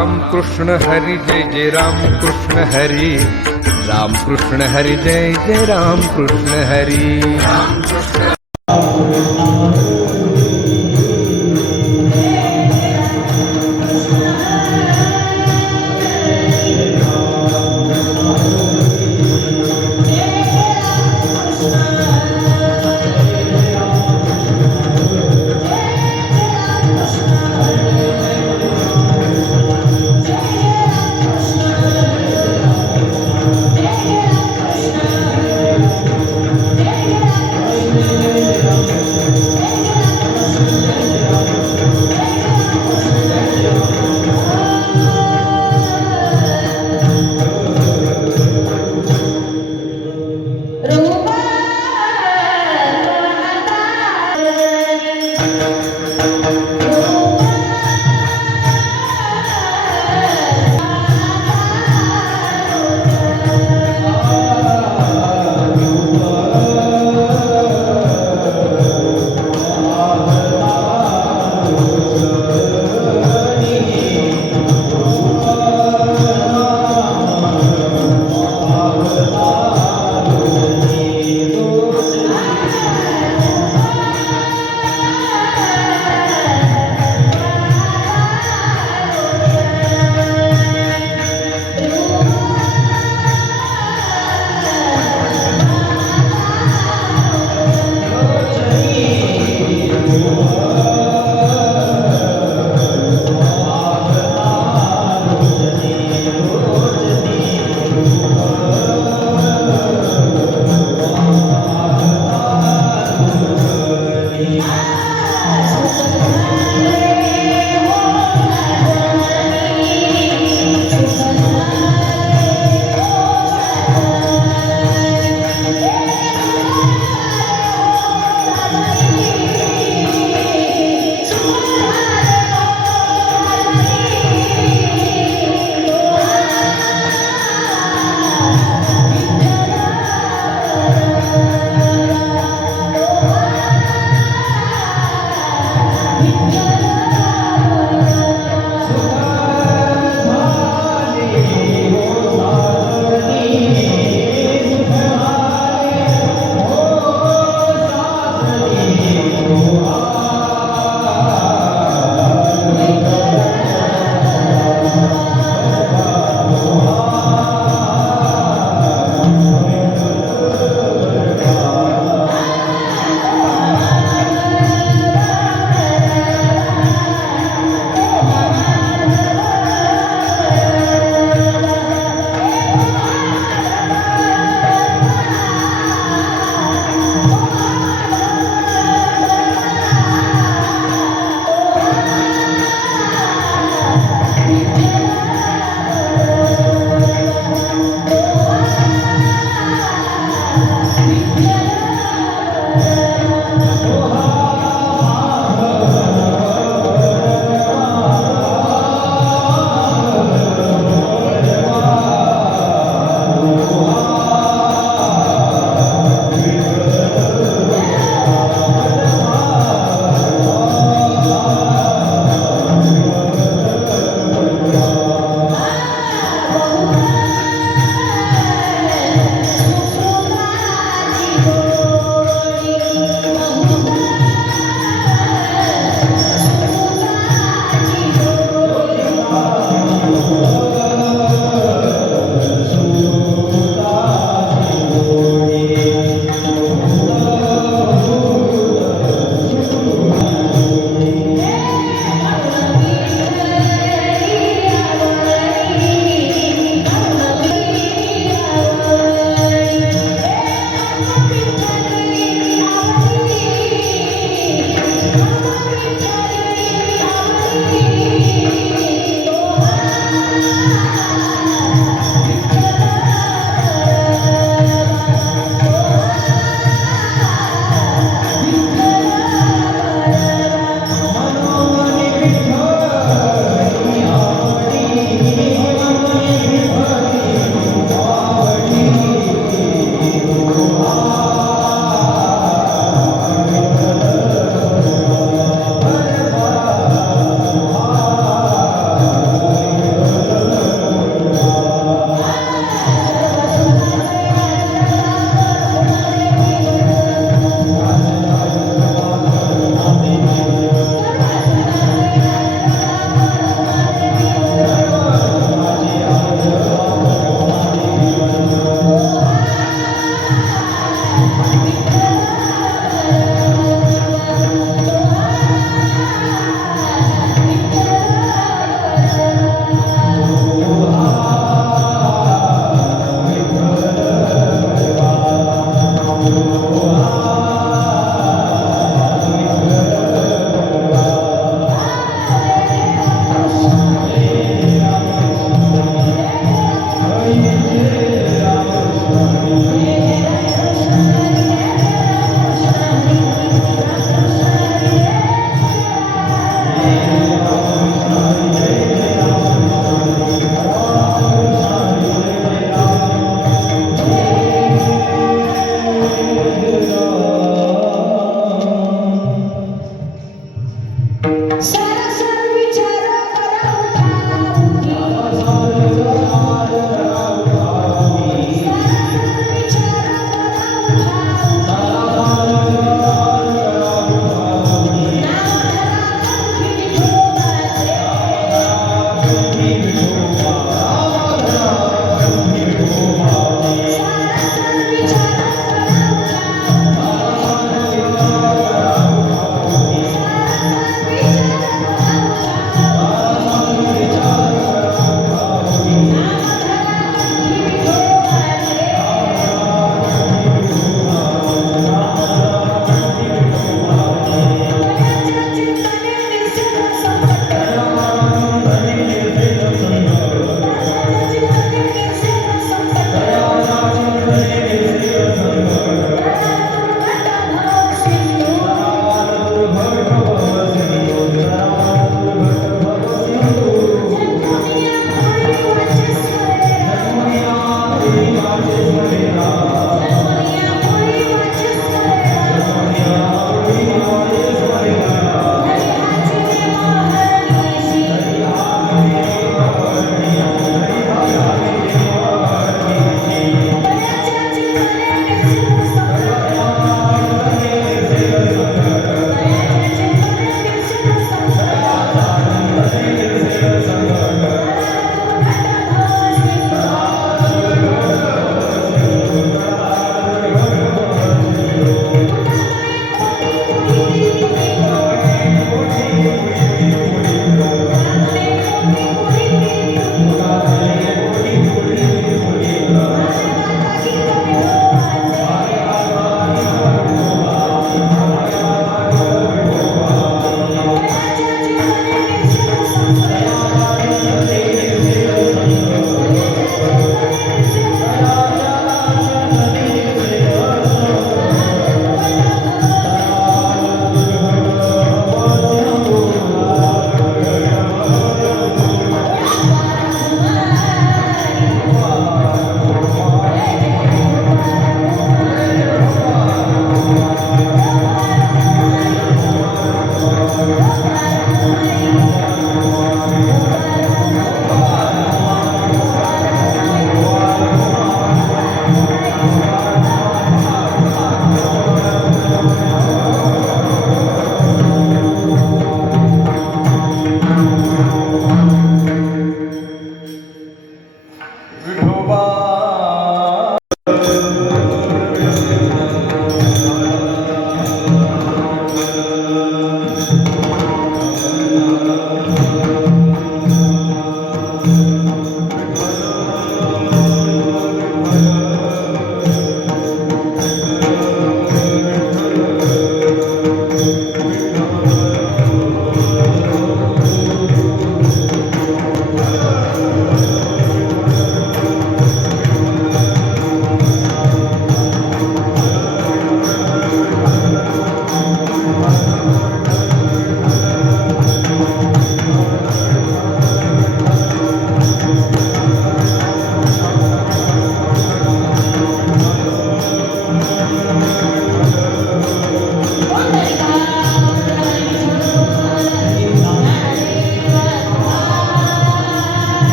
राम कृष्ण हरी जय जय राम कृष्ण हरी राम कृष्ण हरी जय जय राम कृष्ण हरी राम कृष्ण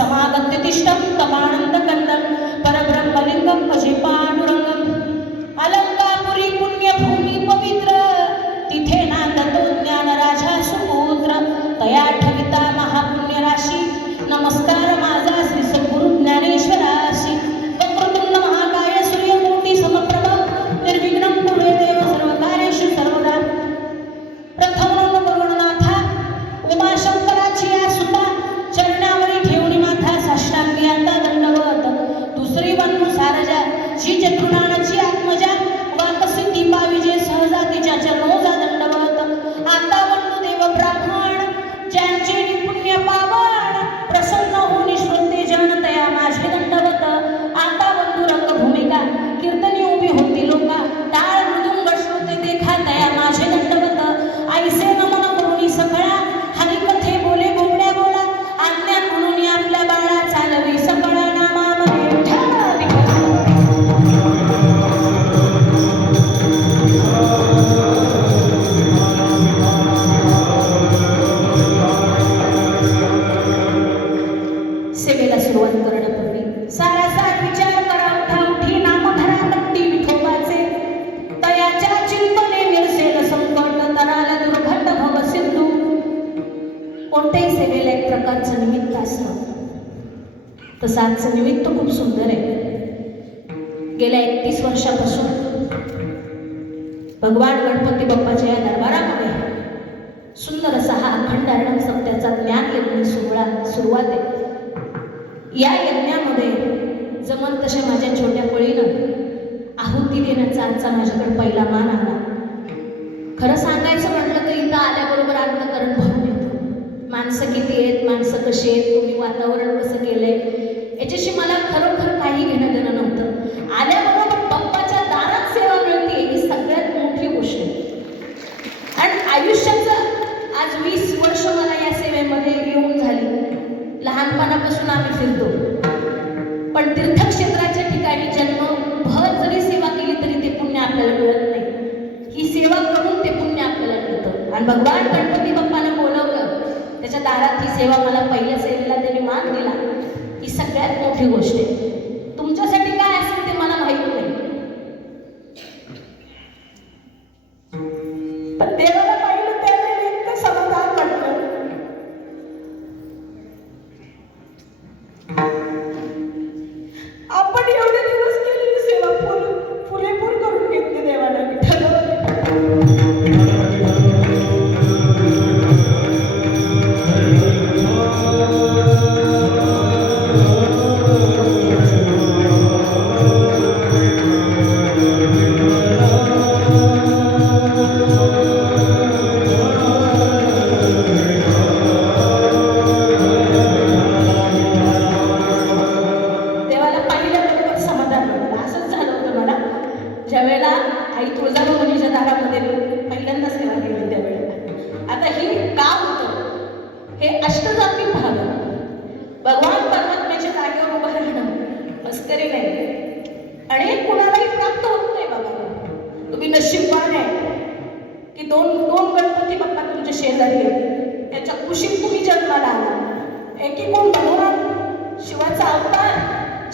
समागत्य तिष्ठं तमानन्दकन्दं परब्रह्मलिङ्गं भजे पांडुरंगं अलंकापुरी पुण्यभूमी पवित्र तिथे नांदतो ज्ञानराजा सुपुत्र तया ठविता महापुण्य राशी नमस्कार माझा श्री सद्गुरु ज्ञानेश्वराशी वक्रतुंड महाकाय सूर्यकोटी समप्रभ निर्विघ्नं कुरु देव सर्वकार्येषु सर्वदा प्रथम करुणनाथा उमाशंकराची या सुता चरणावरी ठेवणी माथा साष्टांगी आता दंडवत दुसरी बंधू सारजा जी चतुर्णानाची आत्मजा वाकसी दीपा विजय सहजातीच्या चरणोजा दंडवत आता बंधू देव ब्राह्मण ज्यांचे पुण्य पावन प्रसन्न होऊन श्रोते जनतया माझे दंडवत आता बंधू रंगभूमिका कीर्तनी उभी होती लोका टाळ मृदुंग श्रोते देखा तया माझे दंडवत ऐसे नमन करुणी सकळा हरिकथे बोले बोबड्या बोला आज्ञा म्हणून आपल्या बाळा चालवी सकळ नामामध्ये सेवेला सुरुवात करण्यापूर्वी सारासार विचार करा उठाउठी नामधरा भक्ती विठोबाचे तयाच्या चिंतने निरसेल संकट तराला दुर्घट भव सिंधू कोणत्याही सेवेला एक प्रकारचं निमित्त असतं तसं आजचं निमित्त खूप सुंदर आहे गेल्या 31 वर्षापासून भगवान गणपती बाप्पाच्या या दरबारामध्ये सुंदर असा हा अखंड अर्णव सत्याचा ज्ञान यज्ञ सुरुवात आहे या यज्ञामध्ये जमन तशा माझ्या छोट्या पळीनं आहुती देण्याचा आजचा माझ्याकडे पहिला मान आला खरं सांगायचं म्हटलं तर इथं आल्याबरोबर अंतःकरण भरून येतं माणसं किती आहेत माणसं कशी आहेत तुम्ही वातावरण कसं केलंय याच्याशी मला खरोखर काही घेणं देणं नव्हतं आल्याबरोबर बाप्पाच्या दारात सेवा मिळते ही सगळ्यात मोठी गोष्ट आहे आणि आयुष्याचं आज 20 वर्ष मला या सेवेमध्ये येऊन झाली लहानपणापासून आम्ही फिरतो पण तीर्थक्षेत्राच्या ठिकाणी जन्मभर जरी सेवा केली तरी ते पुण्य आपल्याला मिळत नाही ही सेवा करून ते पुण्य आपल्याला मिळतं आणि भगवान गणपती बाप्पाने बोलवलं त्याच्या दारात ही सेवा मला पहिल्या सेवेला त्यांनी मान दिला ही सगळ्यात मोठी गोष्ट आहे तुमच्यासाठी काय असेल ते मला माहित नाही पण देवाला पाहिलं त्यावेळी इतकं समाधान वाटलं आपण एवढे दिवस केलेली सेवा पुरेपूर करून घेतली देवाला विठ्ठल ज्यावेळेला आई तुळजाभवानीच्या दारामध्ये पहिल्यांदा सेवा केली त्यावेळेला आता ही का होतं हे अष्टजाती भाग भगवान परमात्म्याच्या जागेवर उभं राहणं मस्करी नाही आणि कुणालाही प्राप्त होत नाही बाबा तुम्ही नशीबवान आहे की दोन गणपती बाप्पा तुमच्या शेजारी आहेत त्याच्या कुशीत तुम्ही जन्माला आला एकीकडून भगवान शिवाचा अवतार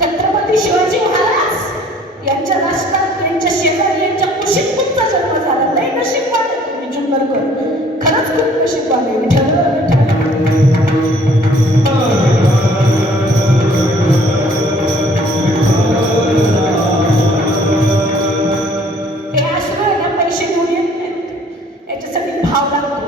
छत्रपती शिवाजी महाराज यांच्या राष्ट्रात यांच्या शेजारी यांच्या कुशीत तुमचा जन्म झाला नाही नशीबवान आहे तुम्ही जुन्नरकर खरंच खूप नशीबवान आहे हे आश्रय आहे ना पैसे घेऊन येत नाहीत याच्यासाठी भाव लागतो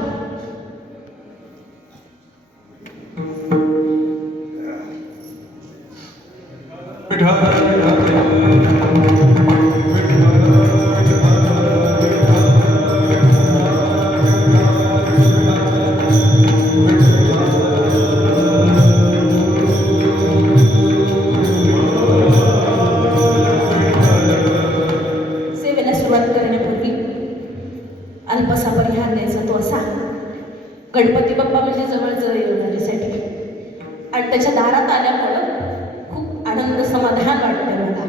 अल्पसा परिहार द्यायचा तो असा गणपती बाप्पा म्हणजे जवळजवळ येणारीसाठी आणि त्याच्या दारात आल्यामुळं खूप आनंद समाधान वाटतंय मला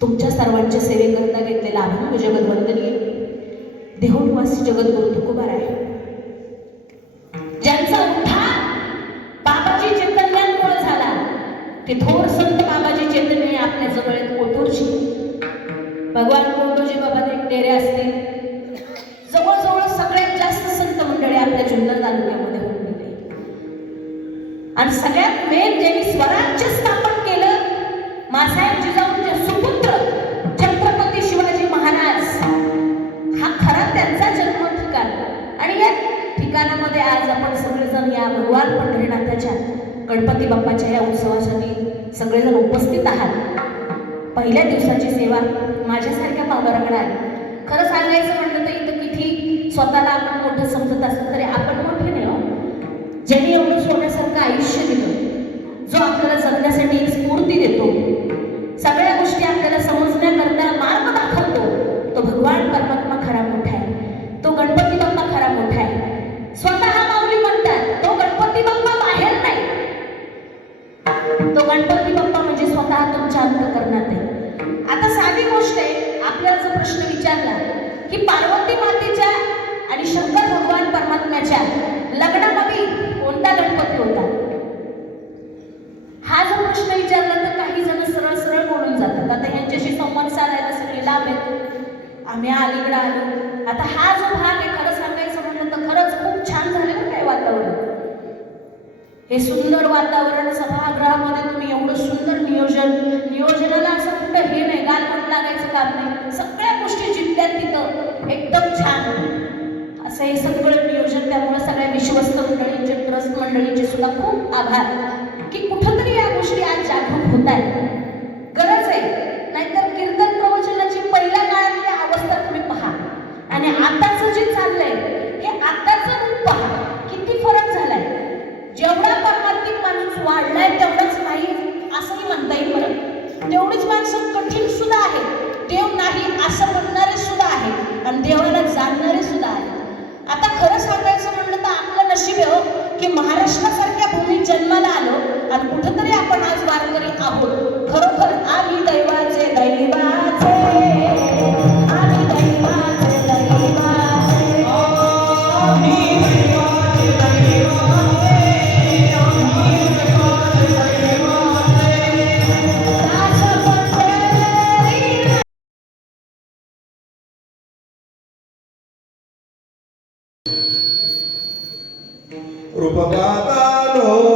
तुमच्या सर्वांच्या सेवेकरता घेतलेला अभंग जगदवंदनीय देहनिवासी जगद्गुरु तुकोबाराय ज्यांचा उद्धार भगवान कोंडोजी बाबा टेरे असतील, जवळजवळ सगळ्यात जास्त संत मंडळी आपल्या जुन्नर तालुक्यामध्ये होऊन गेले. आणि सगळ्यात मेन ज्यांनी स्वराज्य स्थापन केलं, मासाहेब जिजाऊंचे सुपुत्र छत्रपती शिवाजी महाराज, हा खरा त्यांचा जन्म ठिकाण. आणि या ठिकाणामध्ये आज आपण सगळेजण या भगवान पंढरीनाथाच्या गणपती बाप्पाच्या या उत्सवासाठी सगळेजण उपस्थित आहात. पहिल्या दिवसाची सेवा माझ्यासारख्या पावराकडे आली. खरं सांगायचं म्हणलं तर इथं किती स्वतःला आपण मोठं समजत असलं तरी आपण मोठे नाही हो. ज्यांनी एवढं सोन्यासारखं आयुष्य दिलं, जो आपल्याला जगण्यासाठी एक स्फूर्ती देतो, सगळ्या गोष्टी आपल्याला समजण्याकरता मार्ग दाखवतो, तो भगवान परमात्मा खरा मोठा आहे. तो गणपती बाप्पा खरा मोठा आहे. स्वतः माऊली म्हणतात तो गणपती बाप्पा बाहेर नाही, तो गणपती बाप्पा म्हणजे स्वतः तुमच्या अंतःकरणात आहे. आता साधी गोष्ट आहे, आपल्याला जो प्रश्न विचारला की पार्वती मातेच्या आणि शंकर भगवान परमात्म्याच्या लग्नामध्ये कोणता गणपती होता, हा जो प्रश्न विचारला तर काही जण सरळ सरळ बोलून जातात. आता यांच्याशी संवाद साधायला सगळे लाभ आहेत, आम्ही अलीकडे आलो. आता हा जो भाग आहे, खरं सांगायचं म्हटलं तर खरंच खूप छान झालेलं काय वातावरण. हे सुंदर वातावरण, सभागृहामध्ये तुम्ही एवढं सुंदर नियोजनाला असं कुठं हे नाही, गालबोट लागायचं काम नाही, सगळ्या गोष्टी जिंकल्यात तिथं एकदम छान असं हे सगळं नियोजन. त्यामुळे सगळ्या विश्वस्त मंडळींचे, ट्रस्ट मंडळींचे सुद्धा खूप आभार की कुठंतरी या गोष्टी आज जागरूक होत आहेत. गरज आहे, नाहीतर कीर्तन प्रवचनाची पहिल्या काळातली अवस्था तुम्ही पहा आणि आताचं जे चाललंय हे आताचं रूप पहा, किती फरक झालाय. जेवढा परमात्मिक माणूस वाढलाय तेवढाच नाही असंही म्हणता येईल बरं. तेवढीच माणसं कठीण सुद्धा आहे, देव नाही असं म्हणणारे सुद्धा आहे आणि देवाला जाणणारे सुद्धा आहे. आता खरं सांगायचं म्हणलं तर आपलं नशीब आहे हो की महाराष्ट्रासारख्या भूमीत जन्माला आलो आणि कुठंतरी आपण आज वारकरी आहोत. खरोखर आम्ही दैवाचे दैवाचे, आम्ही दैवाचे दैवाचे, आम्ही दैवाचे दैवाचे. रूपकालोचनी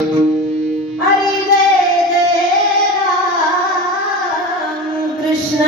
हरी जय जय राम कृष्ण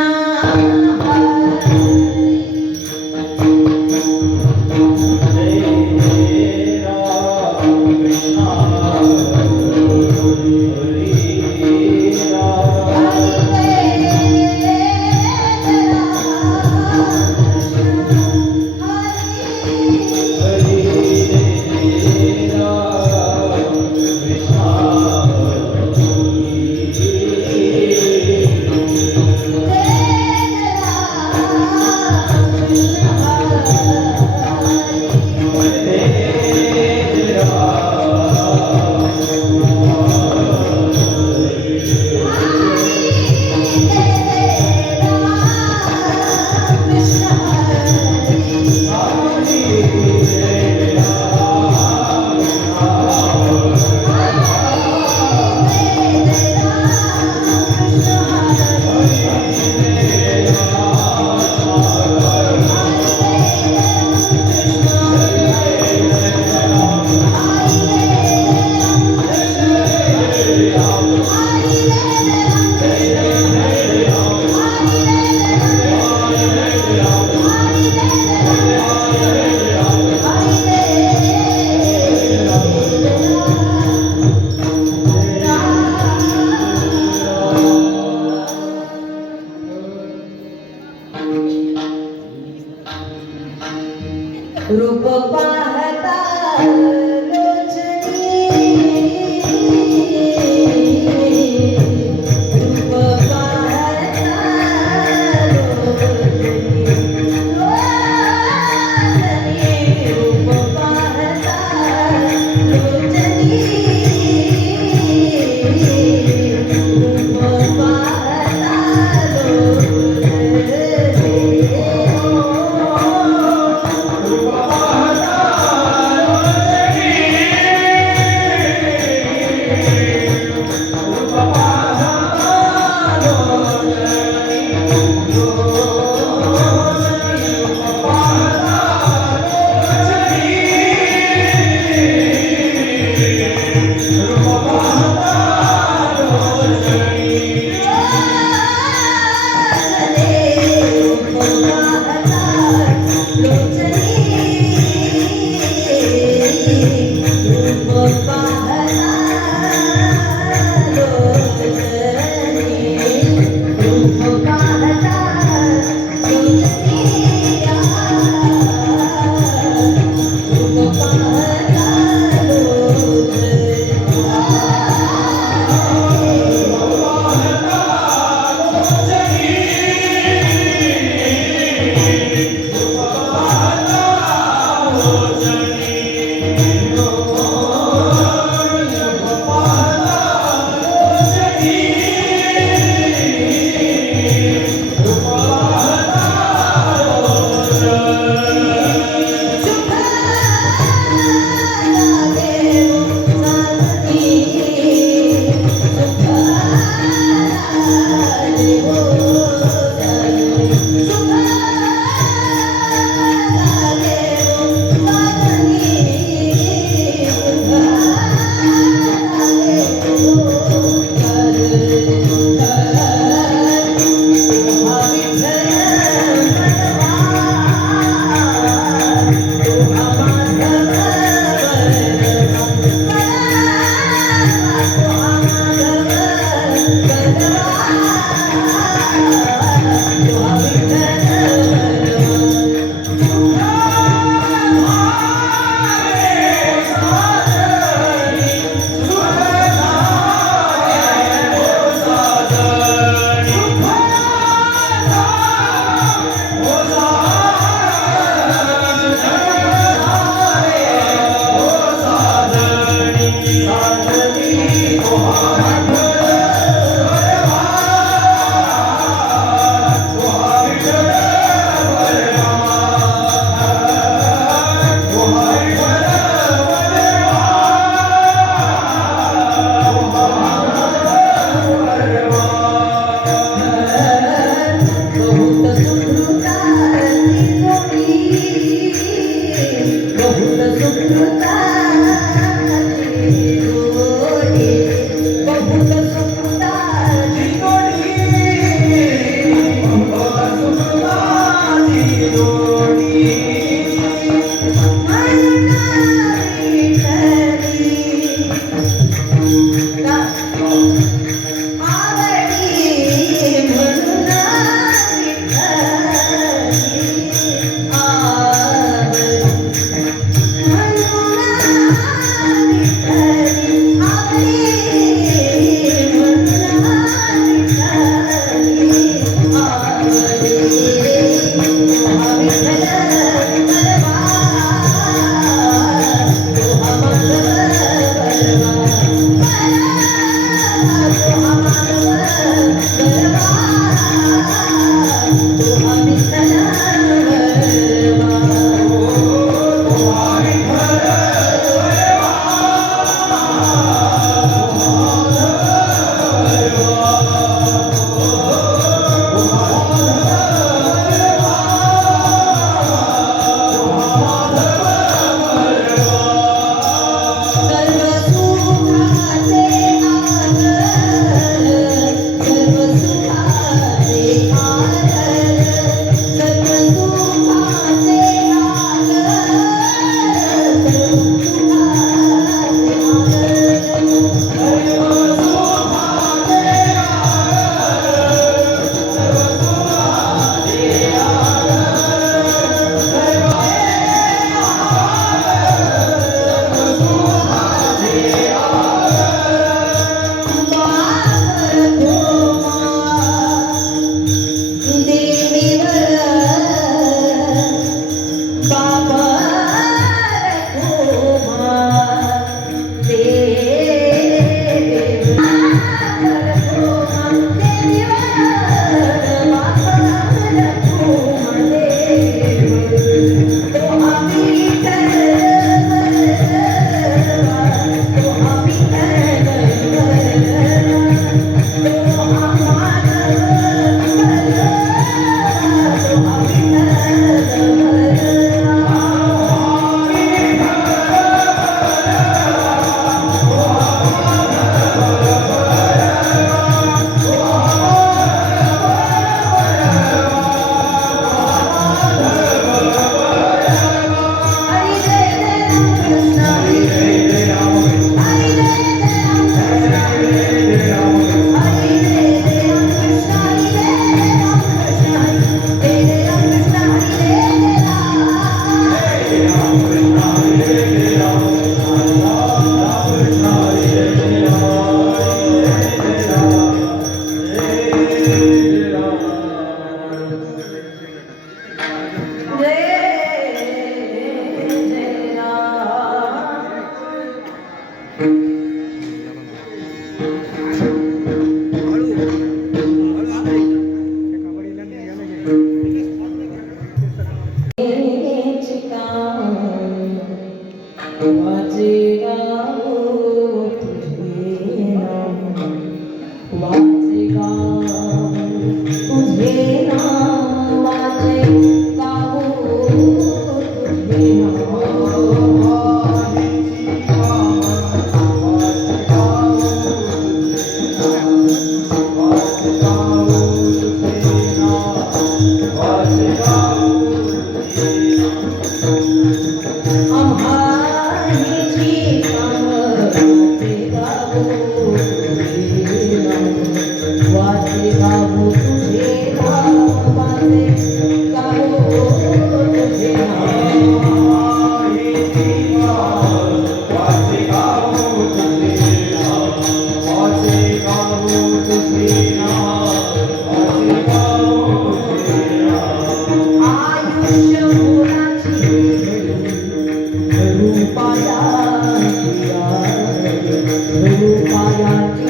रूपाया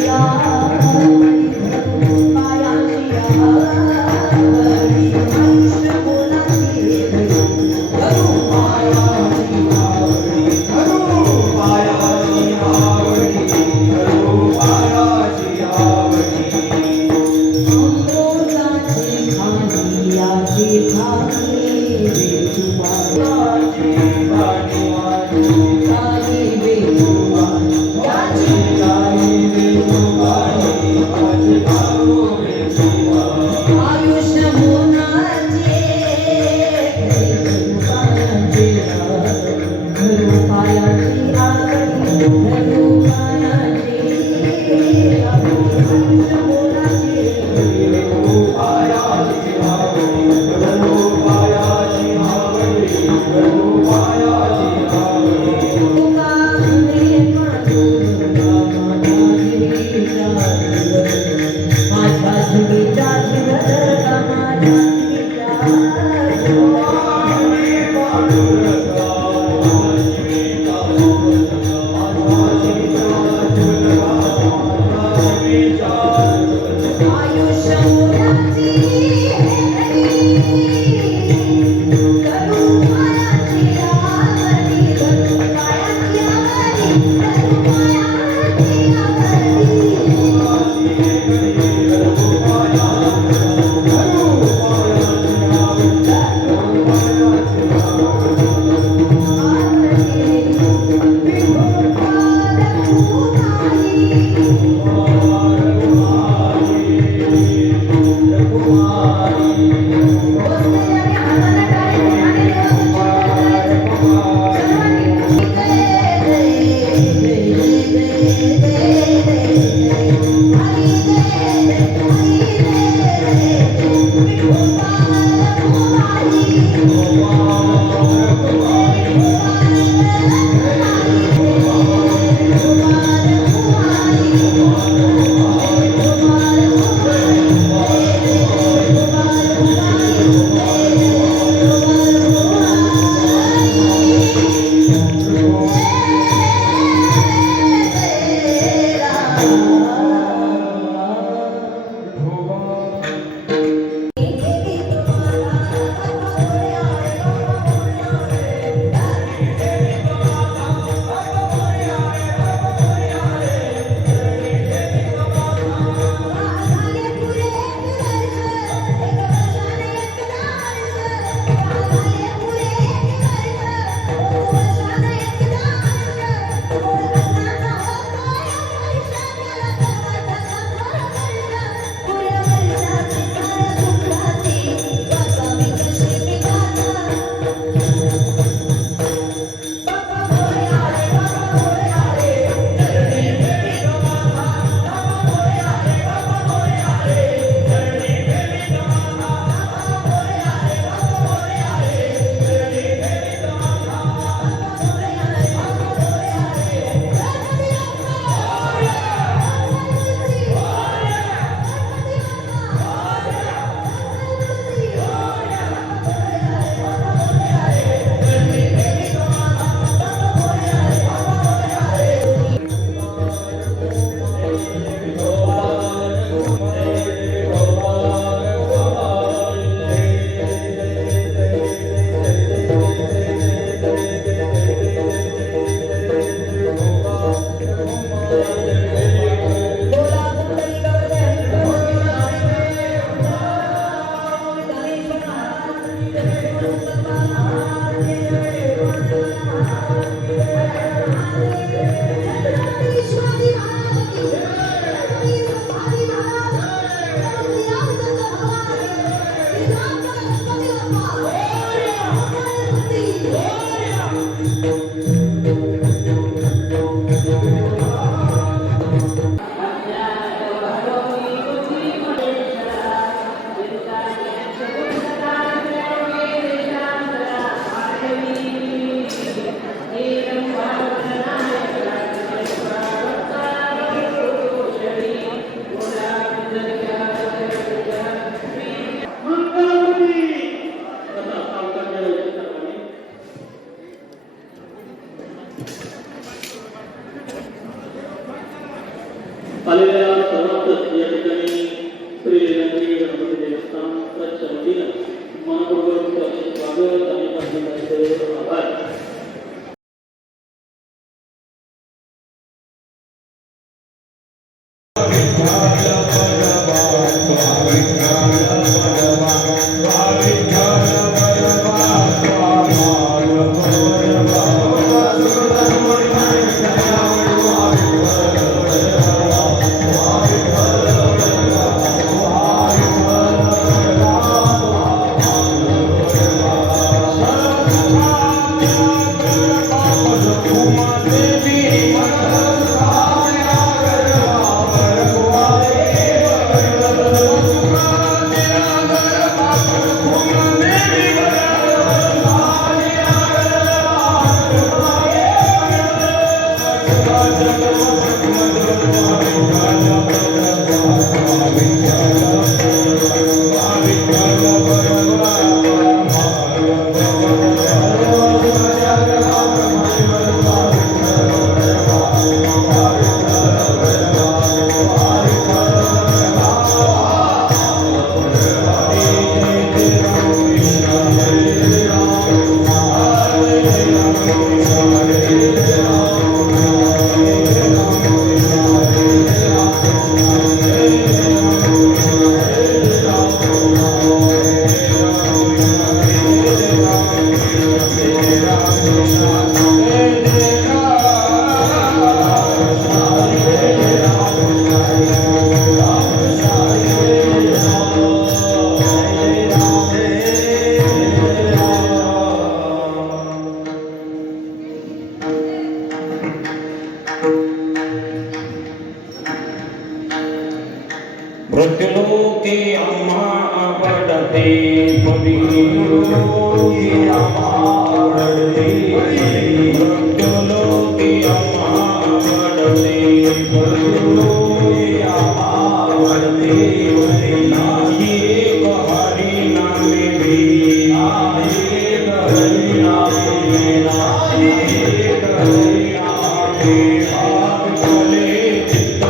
आलेल्या सर्वांच या ठिकाणी श्री लीलागिरी गणपती देवस्थान ट्रस्टच्या वतीनं मनपूर्वक स्वागत आणि पाठिंब्याचे आभार. मृत्युलोके आम्हा आवडते मृत्युलोके आम्हा आवडते मृत्युलोके आम्हा आवडते मृत्युलोके आम्हा आवडते नाही एक हरी नामे भी नाही एक हरी नामे नाही एक हरी नामे आत्मले चित्त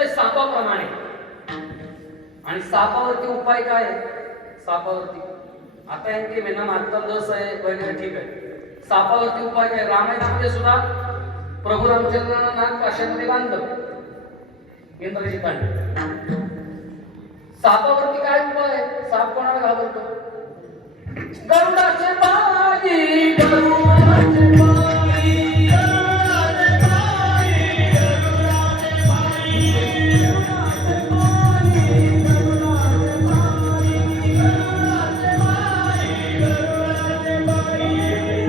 दिसतंय सापाप्रमाणे. आणि सापावरती उपाय काय आहे? सापावरती आता यांची मेना मात्र लस आहे वगैरे ठीक आहे. सापावरती उपाय काय? रामायणामध्ये सुद्धा प्रभू रामचंद्रांना नाग काशामध्ये बांधलं इंद्रजिताने. सापावरती काय उपाय आहे? साप कोणाला घाबरतो? गरुडाचे पायी, गरुडाचे पायी, गरुडाचे पायी, गरुडाचे पायी, गरुडाचे पायी, गरुडाचे पायी, गरुडाचे पायी, गरुडाचे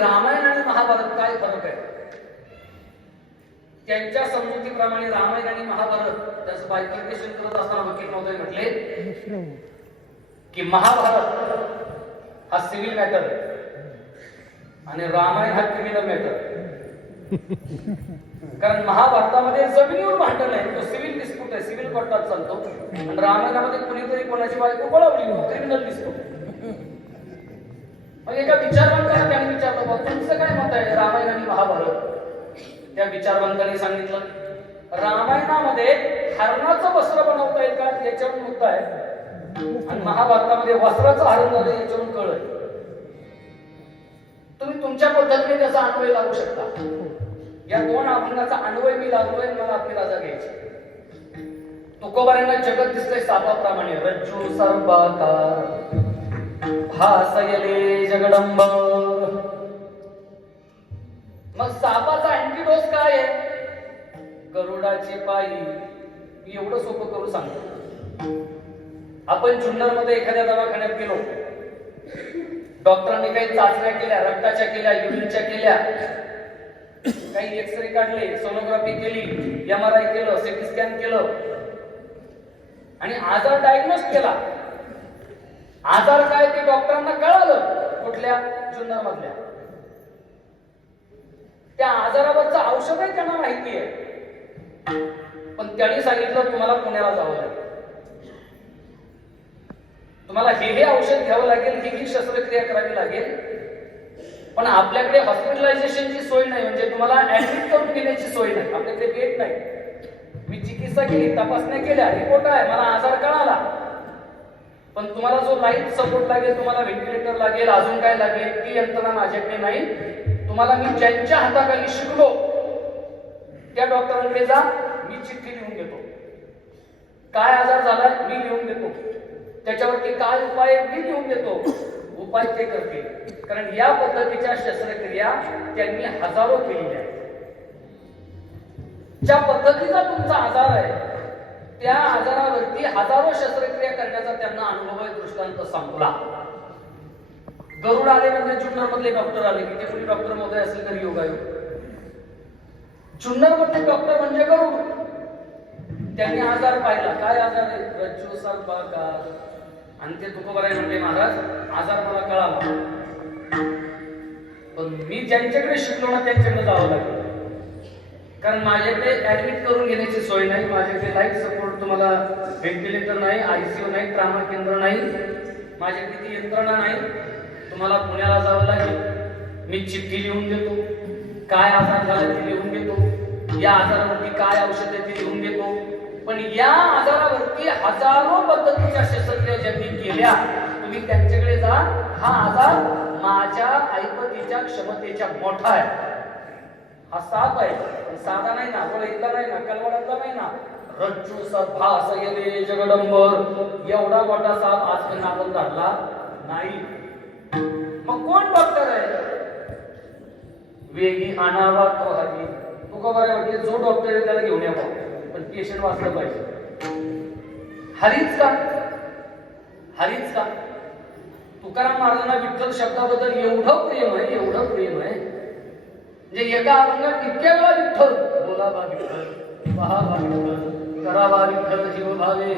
रामायण आणि महाभारत काय फरक आहे? त्यांच्या समजुतीप्रमाणे रामायण आणि महाभारत त्याचं बायफर्केशन करत असताना वकील महोदय म्हटले की महाभारत हा सिव्हिल मॅटर आणि रामायण हा क्रिमिनल मॅटर. कारण महाभारतामध्ये जमिनीवर भांडण आहे, तो सिव्हिल डिस्प्यूट आहे, सिव्हिल कोर्टात चालतो. आणि रामायणामध्ये कुणीतरी कोणाची बायको पळवली, तो क्रिमिनल डिस्प्यूट. मग एका विचारवंताला त्याने विचारलं, बघ तुमचं काय मत आहे रामायण आणि महाभारत? त्या विचारवंताने सांगितलं, रामायणामध्ये हरणाचं वस्त्र बनवता येईल का याच्यावरून मुद्दा आहे, आणि महाभारतामध्ये वस्त्राचं हरण झालं याच्यावरून कळलं. तुम्ही तुमच्या पद्धतीने त्याचा अन्वय लागू शकता. या दोन अभंगाचा अन्वय मी लागलोय, मला आपली राजा घ्यायची. तुकोबारांना जगत दिसतंय सापाप्रमाणे, रज्जू सर्पाकार भासयले जगदंब. मग सापाचा अँटीडोस काय आहे? गरुडाचे पायी. मी एवढं सोपं करून सांगतो. आपण जुन्नर मध्ये एखाद्या दवाखान्यात गेलो, डॉक्टरांनी काही चाचण्या केल्या, रक्ताच्या केल्या, युरिनच्या केल्या, काही एक्सरे काढले, सोनोग्राफी केली, MRI केलं, सिटी स्कॅन केलं आणि आजार डायग्नोज केला. आजार काय ते डॉक्टरांना कळालं. कुठल्या? जुन्नर मधल्या. त्या आजारावरचं औषधही त्यांना माहिती आहे, पण त्यांनी सांगितलं तुम्हाला पुण्याला जावं लागेल, तुम्हाला हे औषध घ्यावं लागेल, ही शस्त्रक्रिया करावी लागेल. पण आपल्याकडे हॉस्पिटलायझेशनची सोय नाही, म्हणजे तुम्हाला ऍडमिट करून घेण्याची सोय नाही, आपल्याकडे बेड नाही. मी चिकित्सा केली, तपासण्या केल्या, रिपोर्ट आहे, मला आजार कळाला, पण तुम्हाला जो लाईफ सपोर्ट लागेल, तुम्हाला व्हेंटिलेटर लागेल, अजून काय लागेल, ती यंत्रणा माझ्याकडे नाही. तुम्हाला मी ज्यांच्या हाताखाली शिकलो त्या डॉक्टरांकडे जा, मी चिठ्ठी लिहून देतो, काय आजार झाला मी लिहून देतो, त्याच्यावरती काय उपाय मी लिहून देतो, उपाय ते करतील. कारण या पद्धतीच्या शस्त्रक्रिया त्यांनी हजारो केलेल्या आहेत. ज्या पद्धतीचा तुमचा आजार आहे त्या आजारावरती हजारो शस्त्रक्रिया करण्याचा त्यांना अनुभव आहे. दृष्टांत संपला. गरुड आले म्हणजे जुन्नर मधले डॉक्टर आले, की ते कोणी डॉक्टर महोदय असेल तरी योगायोग. जुन्नर मधले डॉक्टर म्हणजे गरुड. त्यांनी आजार पाहिला, काय आजार आहे? रज्जू सर्पाकार. आणि ते तुकोबाराय म्हणले, महाराज आजार मला कळाला, पण मी ज्यांच्याकडे शिकलो ना त्यांच्याकडे जावं लागेल, कारण माझ्याकडे ऍडमिट करून घेण्याची सोय नाही, माझ्याकडे लाईफ सपोर्ट, तुम्हाला व्हेंटिलेटर नाही, ICU नाही, ट्रामा केंद्र नाही, माझ्याकडे ती यंत्रणा नाही, तुम्हाला पुण्याला जावं लागेल. मी चिठ्ठी लिहून देतो, काय आजार झाला ते लिहून देतो, या आजारावरती काय औषध आहे ते लिहून देतो. पण या आजारावरती हजारो पद्धतीच्या शस्त्रक्रिया ज्यांनी केल्या, तुम्ही त्यांच्याकडे जा, हा आजार माझ्या ऐपतीच्या क्षमतेच्या मोठा आहे, हा साप आहे, साधा नाही ना, वळीतला नाही ना, कलवडातला नाही ना, रज्जू सर्पासयले जगदंबर, एवढा मोठा साप आजपर्यंत आपण धरला नाही. मग कोण डॉक्टर आहे? वेगी आणावा तो हरी. तुका बरं वाटते, जो डॉक्टर आहे त्याला घेऊन यावं, पण पेशंट वाचलं पाहिजे. हरीच का? हरीच का? तुकाराम महाराजांना विठ्ठल शब्दाबद्दल एवढं प्रेम आहे, एवढं प्रेम आहे, म्हणजे एका अभंगात इतक्या वेळा विठ्ठल, बोलावा विठ्ठल, पहावा विठ्ठल, करावा विठ्ठल जीव भावे,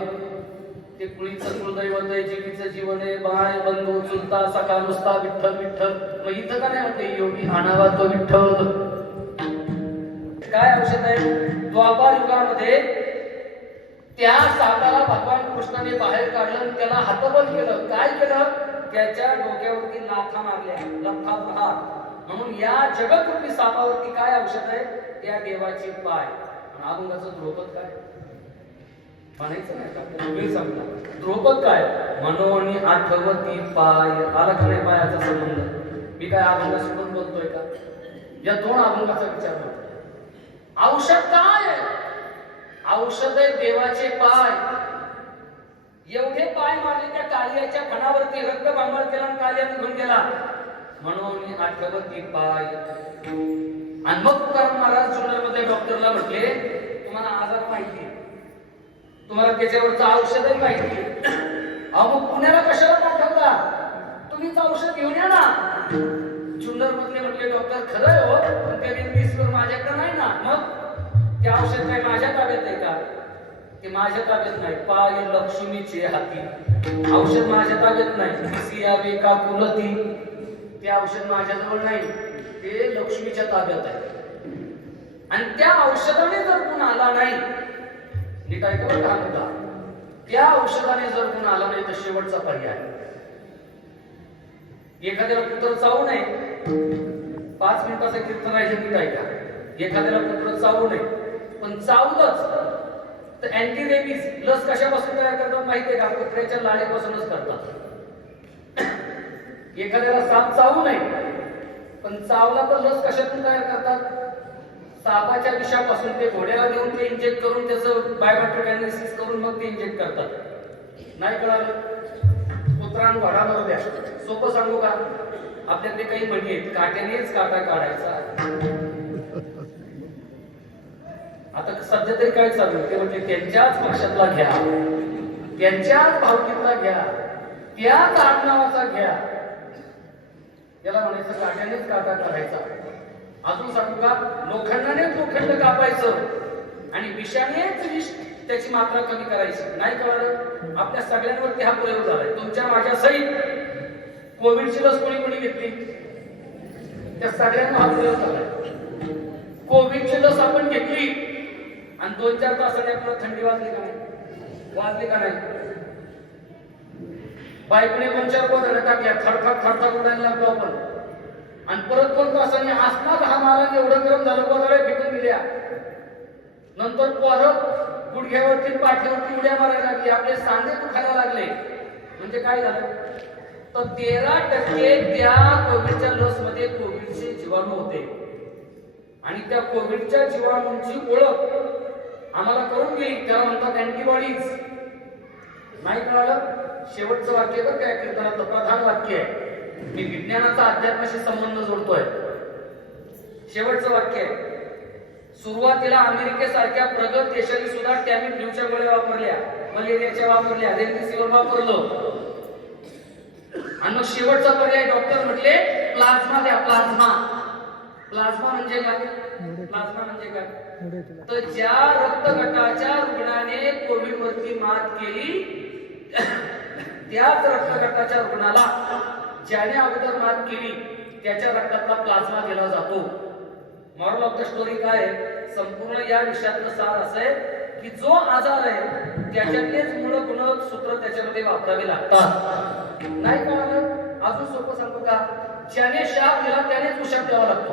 ते कुळीचं कुलदैवत आहे, जीवीचं जीवन आहे, बाळ बंधू चुलता सखा नुसता विठ्ठल विठ्ठल. मग इथं का नाही म्हणते योगी आणावा तो विठ्ठल? का काय औषध आहे? द्वापार युगामध्ये त्या सापाला भगवान कृष्णाने बाहेर काढलं आणि त्याला हतबल केलं. काय केलं? त्याच्या डोक्यावरती लाथा मारल्या, लथा प्रहार. म्हणून या जगतरूपी सापावरती काय औषध आहे? त्या देवाचे पाय. आणि अभंगाचं ध्रुपद काय म्हणायचं नाही का? तुम्ही सांगता ध्रुपद काय? मनोनी आठवती पाय. आला का नाही पायाचा संबंध? मी काय अभंग सोडून बोलतोय का? या दोन अभंगाचा विचार करतो. औषध काय आहे? औषध आहे देवाचे पाय. एवढे पाय मारले त्या कालियाच्या फणावरती, रक्त बांबळ केला आणि कालिया निघून गेला. म्हणून आठवती पाय. आणि मग तुकाराम महाराज जुन्नरमध्ये डॉक्टरला म्हटले, तुम्हाला आजार माहिती, तुम्हाला त्याच्यावरचं औषधही माहिती, अहो मग पुण्याला कशाला पाठवता? तुम्हीच औषध घेऊन या ना. जुन्नर मधले म्हटले, डॉक्टर खरंय हो, पण त्या इंग्लिशवर माझ्याकडे नाही ना. मग ते औषध काय माझ्या ताब्यात आहे का? ते माझ्या ताब्यात नाही. पाय लक्ष्मीचे हाती. औषध माझ्या ताब्यात नाही. सियावे का कुलती, ते औषध माझ्याजवळ नाही, ते लक्ष्मीच्या ताब्यात आहे. आणि त्या औषधाने जर गुण आला नाही, नीट ऐका बरं का मुद्दा, त्या औषधाने जर गुण आला नाही तर शेवटचा पर्याय, एखाद्याला पुत्र चावू नये. 5 मिनिटाचं कीर्तन आहे, नीट ऐका. एखाद्याला पुत्र चावू नये, पण चावलंच तर अँटी रेबीज लस कशापासून तयार करतात माहितीये का? कुत्र्याच्या लाळेपासूनच करतात. एखाद्याला साप चावू नये, पण चावला तर लस कशातून तयार करतात? सापाच्या विषापासून. ते घोड्याला देऊन ते इंजेक्ट करून त्याचं बायोमेट्रिक अनालिसिस करून मग ते इंजेक्ट करतात. नाही कळालं? कुत्रान घोडा मारू द्या. सोपं सांगू का? आपल्याकडे काही म्हणी आहेत, काट्यानेच काटा काढायचा. आता सध्या तरी काय चालू आहे? ते म्हणजे त्यांच्याच पक्षातला घ्या, त्यांच्याच भावकीतला घ्या, त्याच आडनावाचा घ्या. याला म्हणायचं काट्यानेच काटा काढायचा. अजून सांगू का? लोखंडानेच लोखंड कापायचं आणि विषानेच विष त्याची मात्रा कमी करायची. नाही कळलं? आपल्या सगळ्यांवरती हा प्रयोग झालाय, तुमच्या माझ्या सहित. कोविडची लस कोणी कोणी घेतली? त्या सगळ्यांना हा प्रयोग झालाय. कोविडची लस आपण घेतली आणि 2-4 तासाने आपल्याला थंडी वाजली का नाही? वाजली का नाही? बायकोने 2-4 गोधड्या टाकल्या, खडखड खडखड उडायला लागलो आपण. आणि परत 2 तासांनी आसनात हा मारा एवढं गरम झालं, गोधड्या फेकून दिल्या. नंतर परत गुडघ्यावरती पाठीवरती उड्या मारायला लागली, आपले सांधे दुखायला लागले. म्हणजे काय झालं? तर 13% त्या कोविडच्या लस मध्ये कोविडचे जीवाणू होते. आणि त्या कोविडच्या जीवाणूंची ओळख आम्हाला करून गेली, त्याला म्हणतात अँटीबॉडीज. नाही कळालं? शेवटचं वाक्य बरं काय कीर्तनातलं प्रधान वाक्य आहे. मी विज्ञानाचा अध्यात्माशी संबंध जोडतोय. शेवटचं वाक्य आहे, सुरुवातीला अमेरिकेसारख्या प्रगत देशांनी सुद्धा टॅमिफ्लूच्या गोळ्या वापरल्या, मलेरियाच्या वापरल्या, रेमडेसिवीर वापरलं. आणि मग शेवटचा पर्याय डॉक्टर म्हटले प्लाझ्मा द्या. प्लाझ्मा. प्लाझ्मा म्हणजे काय? प्लाझ्मा म्हणजे काय? तर ज्या रक्तगटाच्या रुग्णाने कोविड वरती मात केली, त्याच रक्तगटाच्या रुग्णाला ज्याने अगोदर मात केली त्याच्या रक्तातला प्लाझ्मा दिला जातो. मॉरल ऑफ द स्टोरी काय आहे? संपूर्ण या विषयातलं सार असं आहे की जो आजार आहे त्याच्यातलेच मूळ गुण सूत्र त्याच्यामध्ये वापरावे लागतात. नाही कळालं? अजून सोपं सांगू का? ज्याने शाप दिला त्यानेच उशाप द्यावा लागतो.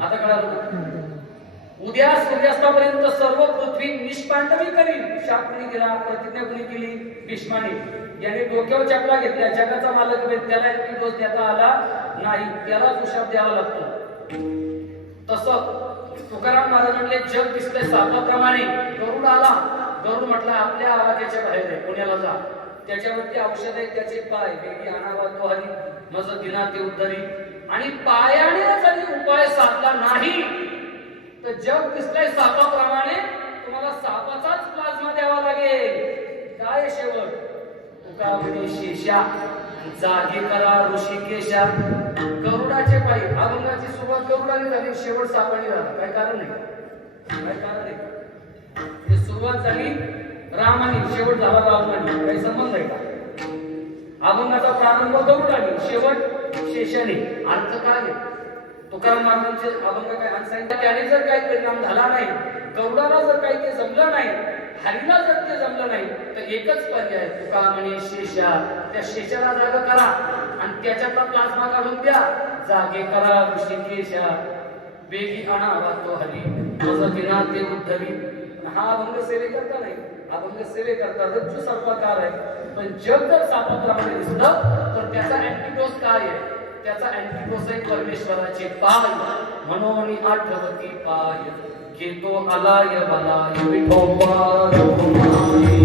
आता कळालं? उद्या सूर्यास्तापर्यंत सर्व पृथ्वी निष्पांडवी करील. शाप कुणी दिला? प्रतिज्ञा कुणी केली? भीष्माने. याने डोक्यावर चपला घेतल्या, जगाचा मालक त्याला एक दोष देता आला नाही, त्यालाच उशाप द्यावा लागतो. तसं तुकाराम महाराज म्हटले, जग दिसतंय सापाप्रमाणे. गरुड आला, गरुड म्हटला आपल्या आवाजाच्या बाहेर आहे, पुण्याला जा. त्याच्यावरती औषध आहे, त्याचे पाय वेगळी आणावा तो हरी मज दिना ते उद्धरी. आणि पायाने जरी उपाय साधला नाही तर जग दिसतंय सापाप्रमाणे, तुम्हाला सापाचाच प्लाझ्मा द्यावा लागेल. काय शेवट? तुका म्हणे शेषा जागे करा ऋषिकेशा. गरुडाचे पायी. अभंगाची सुरुवात गरुडाने झाली, शेवट सापाने झाला. काय कारण नाही? काय कारण नाही? सुरुवात झाली रामाने, शेवट झाला रावणाने. काही संबंध आहे का? अभंगाचा प्रारंभ गरुडाने, शेवट शेषाने. अर्थ काय आहे? तुकाराम महाराजांचे अभंग काय आणि सांगितलं त्याने जर काही परिणाम झाला नाही, गरुडाला जर काही ते जमलं नाही, हरीला जर ते जमलं नाही, तर एकच पर्याय तुका म्हणे शेषा, त्या शेषाला जागा करा आणि त्याच्यातला प्लाझ्मा काढून द्या, जागे करा ऋषिकेशा, वेगी आणावा तो हरी, माझं दिना ते उद्धवी. हा अभंग सेवेकरता नाही, अभंग सेवेकरता रज्जू सर्पाकार आहे. पण जग जर सापत्रामध्ये दिसलं तर त्याचा अँटिडोस काय आहे? त्याचा अँटिडोस आहे परमेश्वराचे पाय, मनोमणी आठवती पाय, घेतो आलाय बलाय विठोबा रघुमाई.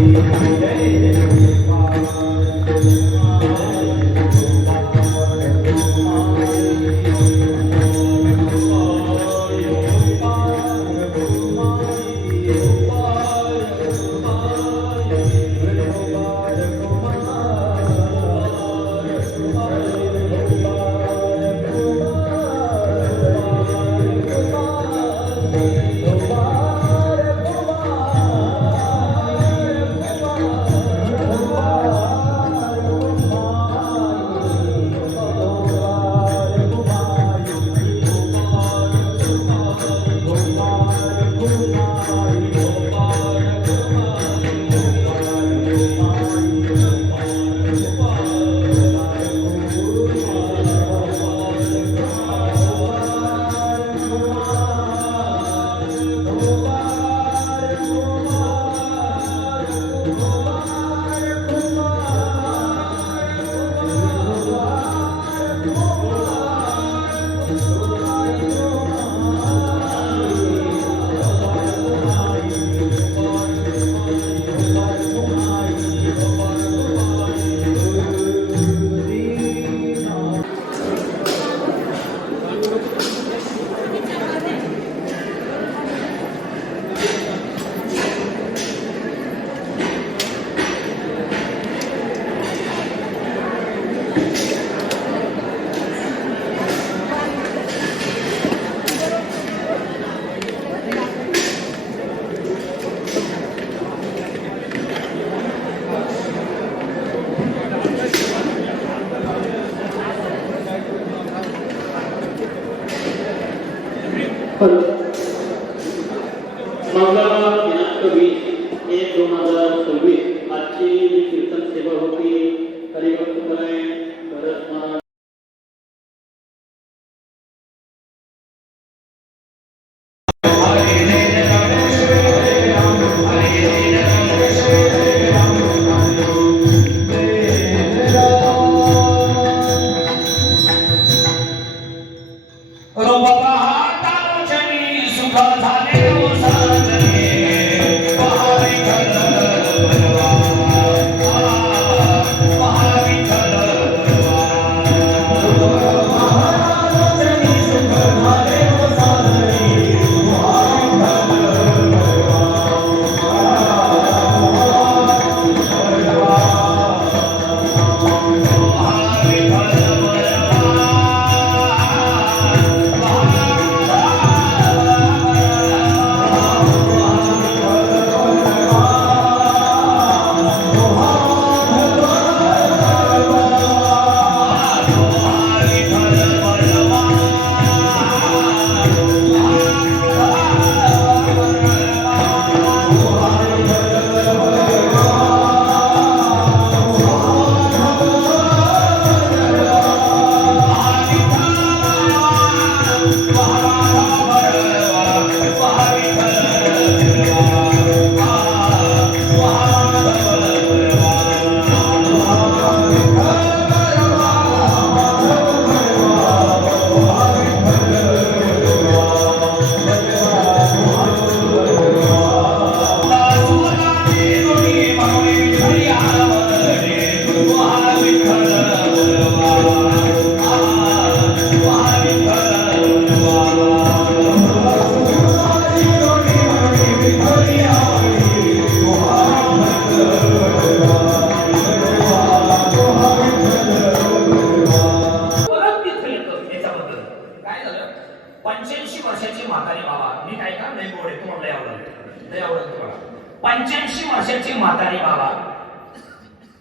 मंगळवार दिनांक 20/1/2026 आजची जी कीर्तन सेवा होती हरिभक्त परायण भरत महाराज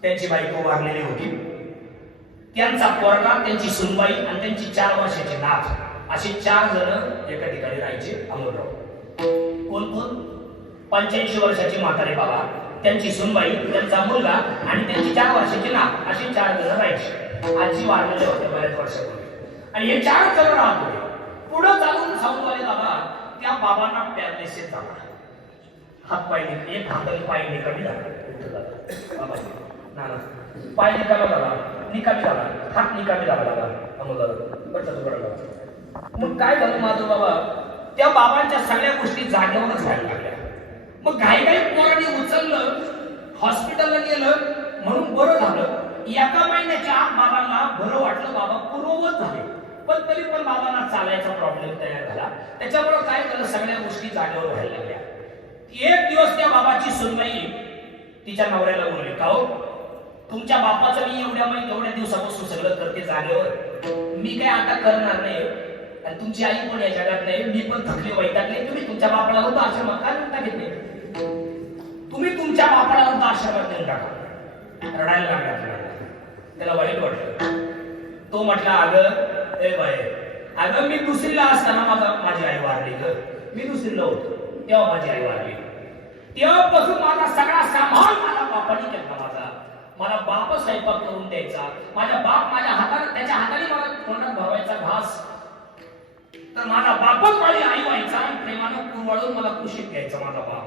त्यांची बायको वारलेली होती, त्यांचा पोरगा, त्यांची सुनबाई आणि त्यांची 4 वर्षाची नात असे 4 जण एका ठिकाणी राहायचे अमोलराव. कोण कोण? 85 वर्षाची म्हातारे बाबा, त्यांची सुनबाई, त्यांचा मुलगा आणि त्यांची 4 वर्षाची नात, अशी 4 जण राहायची. आजी वारलेले होते बऱ्याच वर्षापूर्वी आणि हे 4 जण राहत होते. पुढं चालून साऊंडवाले बाबा त्या बाबांना पॅरालिसिस झाला. हात पाय एक हाताने पाय निकामी झाला. बाबा ना पाय निकामी झाला, निकामी झाला, हात निकामी झाला बाबा अमोलदादा. मग काय झालं माझं बाबा, त्या बाबांच्या सगळ्या गोष्टी जागेवरच व्हायला लागल्या. मग घाई पोरांनी उचललं, हॉस्पिटलला गेलं म्हणून बरं झालं. एका महिन्याच्या आत बाबांना बरं वाटलं, बाबा पूर्ववत झाले. पण तरी पण बाबांना चालायचा प्रॉब्लेम तयार झाला. त्याच्यामुळे काय झालं, सगळ्या गोष्टी जागेवर व्हायला लागल्या. एक दिवस त्या बाबाची सुनबाई तिच्या नवऱ्याला बोलली, का हो तुमच्या बापाचं मी एवढ्या दिवसापासून सगळं करते जागेवर, मी काय आता करणार नाही आणि तुमची आई पण या जगात नाही, मी पण थकले वैतागले. तुम्ही तुमच्या बापाला होतं आश्रमात का नेऊन टाकत नाही? तुम्ही तुमच्या बापाला होतं आश्रमात नेऊन टाका. रडायला लागला. त्याला वाईट वाटलं. तो म्हटला, अगं ए बाई, अगं मी दुसरीला असताना माझी आई वारली ग. मी दुसरीला होतो तेव्हा माझी आई वारली. तेव्हापासून माझा सगळा सांभाळ मला बापाने केला. मला बाप स्वयंपाक करून द्यायचा. माझ्या हाताने त्याच्या हाताने मला तोंडात भरवायचा घास. तर माझा बापच माझी आई व्हायचा आणि प्रेमानं कुरवाळून मला कुशीत घ्यायचा माझा बाप.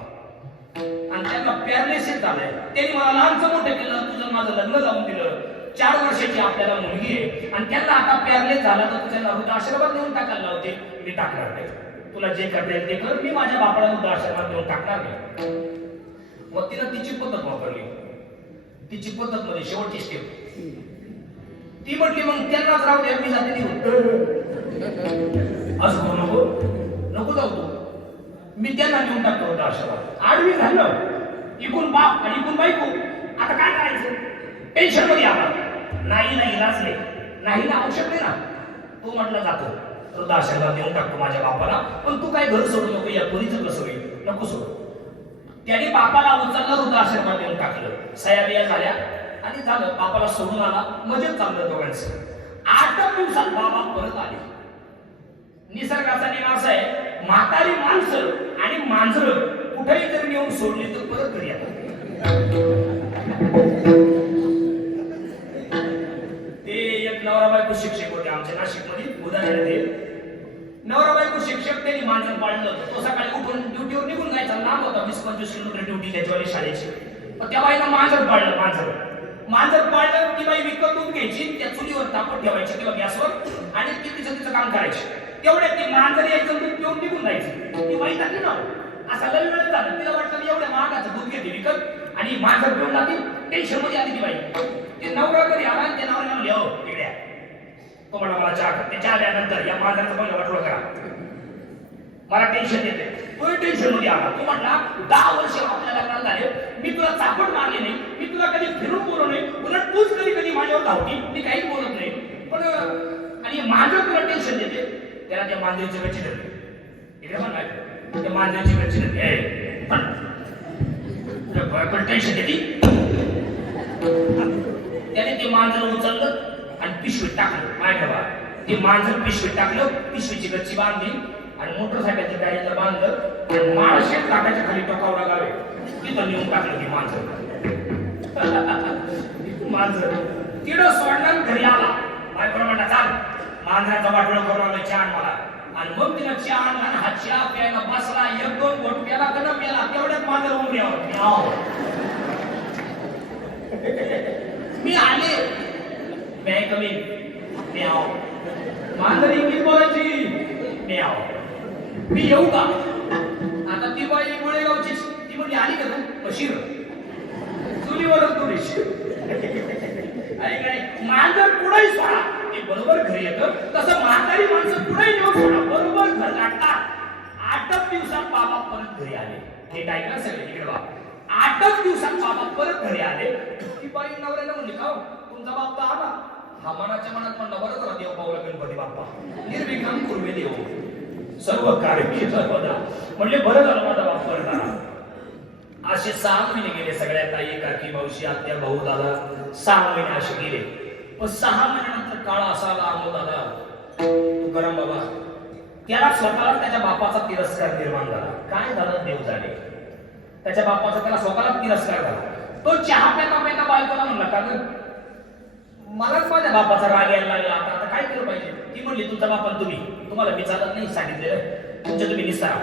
आणि त्यांना पॅरालिसिस झालाय. त्यांनी मला लहानचं मोठं केलं, तुझं माझं लग्न लावून दिलं. 4 वर्षाची आपल्याला मुलगी आहे आणि त्यांना आता पॅरालिसिस झाला तर तुझ्या वृद्धाश्रमात नेऊन टाकायला लावते. मी टाकणार नाही. तुला जे करता येईल ते कर. मी माझ्या बापाला वृद्धाश्रमात नेऊन टाकणार नाही. मग तिनं तिची पद्धत वापरली. तिची पद्धत मध्ये शेवटची स्टेप ती म्हटली, मग त्यांनाच राहू द्या, मी जाते निघून. असं करू नको, नको जाऊ तू, मी त्यांना नेऊन टाकतो होता आश्रमात. आडवी झालं, इकून बाप आणि इकून बायको. आता काय करायचं? टेन्शन मध्ये आला. नाही लाचले, नाही ना औषध नाही ना. तो म्हटलं जातो वृद्धाश्रमात नेऊन टाकतो माझ्या बापाला, पण तू काय घर सोडू नको. या पोरीचं कसं होईल? नको सोडू. त्याने बापाला उचललं, वृद्धाश्रमात नेऊन टाकलं. सया बिया झाल्या आणि झालं. बापाला सोडून आला. मजेत चाललं दोघांचं. 8 दिवसात बाबा परत आले. निसर्गाचा नियम असा आहे, म्हातारी माणसं आणि मांजरं कुठेही जर नेऊन सोडली तर परत घरी येतात. ते एक नवरा बायको शिक्षक होते आमच्या नाशिकमध्ये, उदाहरण ते नवरा बायको शिक्षक. त्यांनी मांजर पाळलं. तो सकाळी उठून ड्युटीवर निघून जायचा. लांब होता, 20-25 किलोमीटर ड्युटी त्याच्यावाली शाळेची. पण त्या बाईनं मांजर पाळलं. मांजर पाळलं. ती बाई विकत दूध घ्यायची, त्या चुलीवर तापत ठेवायची किंवा गॅसवर आणि ती तिचं काम करायची. तेवढ्या ती मांजर यायचं, दूध पिऊन निघून जायची. ती बाई टाकली ना, असा लई वेळ झाला. तिला वाटलं एवढ्या महागाचं दूध घेते विकत आणि मांजर पिऊन जाते. टेन्शन मध्ये आली ती बाई. ते नवरा घरी आला आणि त्या नवऱ्याला म्हणले, हो तिकडे तो म्हणा मला चहा कर. चहा द्यानंतर या मांजराचं पहिलं वाटोळं करा, मला टेन्शन येते. तो टेन्शन मध्ये आला. तो म्हटला, 10 वर्ष आपल्या लग्नाला झाले, मी तुला चापट मारली नाही, मी तुला कधी फिरून बोललो नाही, उलट तूच कधी माझ्यावर धावती, मी काहीच बोलत नाही. पण आणि मांजर तुला टेन्शन देते. त्याला त्या मांजरीची गच्ची धरली. इकडे पण काय त्या मांजरीची गच्ची धरली. पण टेन्शन देते. त्याने ते मांजर उचललं आणि पिशवीत टाकलं. माय ठेवा, ते मांजर पिशवीत टाकलं, पिशवीची गच्ची बांधली आणि मोटरसायकलच्या गाडीला बांधलं आणि माळशेत टाकायच्या खाली टोकावला गावे तिथं नेऊन टाकलं. ती मांजर तिथं सोडलं, घरी आला. बायकोला म्हणला, चाल मांजराचा वाटोळं करून आलं, चहा मला. आणि मग तिला चहा आणला आणि हा चहा प्यायला बसला. 1-2 घोट प्याला का न प्याला, तेवढ्यात मांजर उमऱ्यावर. मी आले, मी कमी म्याव. मांजर इंग्लिश बोलायची, म्याव. मी येऊ का? आता ती बाई गोळेगावची, ती म्हणजे आली का तू? शिर चुलीवरच तुरीश. मांजर पुढेही सोडा, ते बरोबर घरी येतं. तसं म्हातारी माणसं पुढे नेऊन सोडा, बरोबर घर गाठतात. 8 दिवसात बाबा परत घरी आले. हे काय का सगळे तिकडे बा. 8 दिवसात बाबा परत घरी आले. ती बाई नवऱ्याला म्हणली, का तुमचा बाप तर आला? हा मनाच्या मनात म्हणला, बरं करा देव पावला गणपती बाप्पा, निर्विघ्न कुर्मे देव, सर्व कार्य सर्वदा. म्हणले बरं झालं माझा बाप परत आला. असे 6 महिने गेले. सगळ्या ताई, काकी, मावशी, आत्या, भाऊ, दादा 6 महिने असे गेले. पण 6 महिन्यानंतर काळ असा आला, अमो दादा तू गरम बाबा, त्याला स्वतःला त्याच्या बापाचा तिरस्कार निर्माण झाला. काय झालं देव जाणे, त्याच्या बापाचा त्याला स्वतःला तिरस्कार झाला. तो चहा पेता पेता बायकोला म्हणला, का ग मलाच माझ्या बापाचा राग यायला लागला, आता काय केलं पाहिजे? ती म्हणली, तुमचा बापा तुम्हाला मी चालत नाही सांगितलेलं, तुमच्या तुम्ही निस्तारा.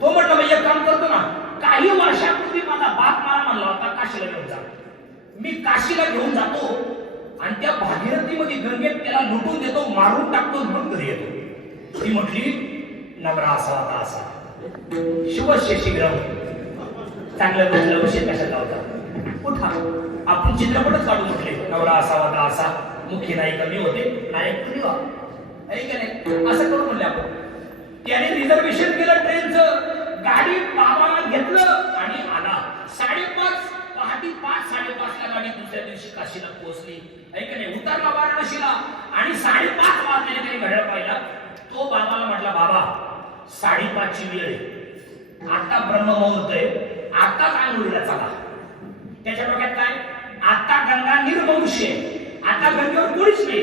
तो म्हटलं, म्हणजे एक काम करतो ना, काही वर्षापूर्वी माझा बाप मला म्हणला होता काशीला घेऊन जा. मी काशीला घेऊन जातो आणि त्या भागीरथीमध्ये गंगेत त्याला लुटून देतो, मारून टाकतो, मग घरी येतो. ती म्हटली, नवरा असा होता असा, शुभस्य शीघ्रम, चांगलं गोष्ट उशीर कशाला होता, उठा आपण चित्रपटच काढू. म्हटले, नवरा असा होता असा, मुख्य नायिका मी होते, नायक तुम्ही व्हा, आहे का नाही, असं करू म्हणले आपण. त्याने रिझर्वेशन केलं ट्रेनचं, गाडी बाबाला घेतलं आणि आला. 5:30 पहाटे 5:30 ला गाडी दुसऱ्या दिवशी काशीला पोहोचली, आहे का नाही. उतरला वाराणसीला आणि 5:30 वाजले तरी घड्याळ पाहिला. तो बाबाला म्हटला, बाबा 5:30 ची वेळ आहे, आता ब्रह्ममुहूर्त आहे, आताच आंघोळीला चला. त्याच्या डोक्यात काय, आता गंगा निर्वंश आहे, आता गंगेवर कोणीच नाही,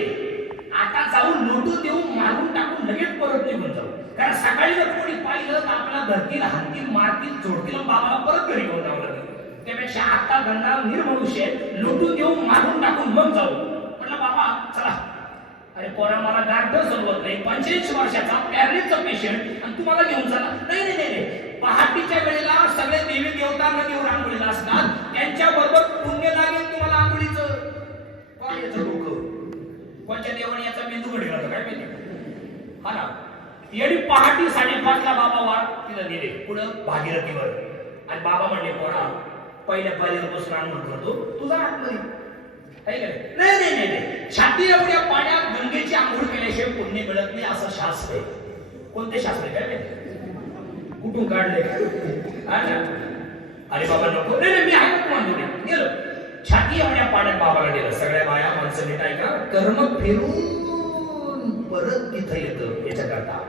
आता जाऊन लोटून देऊन मारून टाकून लगेच परत निघून जाऊ. कारण सकाळी जर कोणी पाहिलं तर आपल्याला धरतील, हाणतील, मारतील, जोडतील, बाबाला परत घरी घेऊन जावं लागेल. त्यापेक्षा आता गंगा निर्वंश आहे, लोटून देऊन मारून टाकून मग जाऊ. म्हटलं, बाबा चला. अरे पोरा, मला डॉक्टर सोडवत नाही, 85 वर्षाचा पॅरेलिसचा पेशंट, आणि तुम्हाला घेऊन चला. नाही नाही नाही, पहाटेच्या वेळेला सगळे देवी देवता नदीवर आंघोळीला असतात, त्यांच्याबरोबर पुण्य लागेल तुम्हाला आंघोळीचं. काय याचं डोकं, कोणत्या देवाने याचा मेंदू घडला होता काय माहिती. हा ना, येडी पहाटे 5:30 ला बाबा वार तिला नेले पुढं भागीरथीवर. आणि बाबा म्हणले, पोरा पहिल्या पायरीवर बसून आंघोळ करतो, तुझा आतमध्ये नाही. नाही नाही नाही, छाती एवढ्या पाण्यात गंगेची आंघोळ केल्याशिवाय पुण्य मिळत नाही, असं शास्त्र आहे. कोणते शास्त्र काय माहिती, कुठून काढले. अरे बाबा नको, नाही मी आहे तुम्हाला गेलो. छाती एवढ्या पाण्यात बाबाला गेलं. सगळ्या बाया माणसं नीट ऐका, कर्म फिरून परत तिथं येतं. याच्याकरता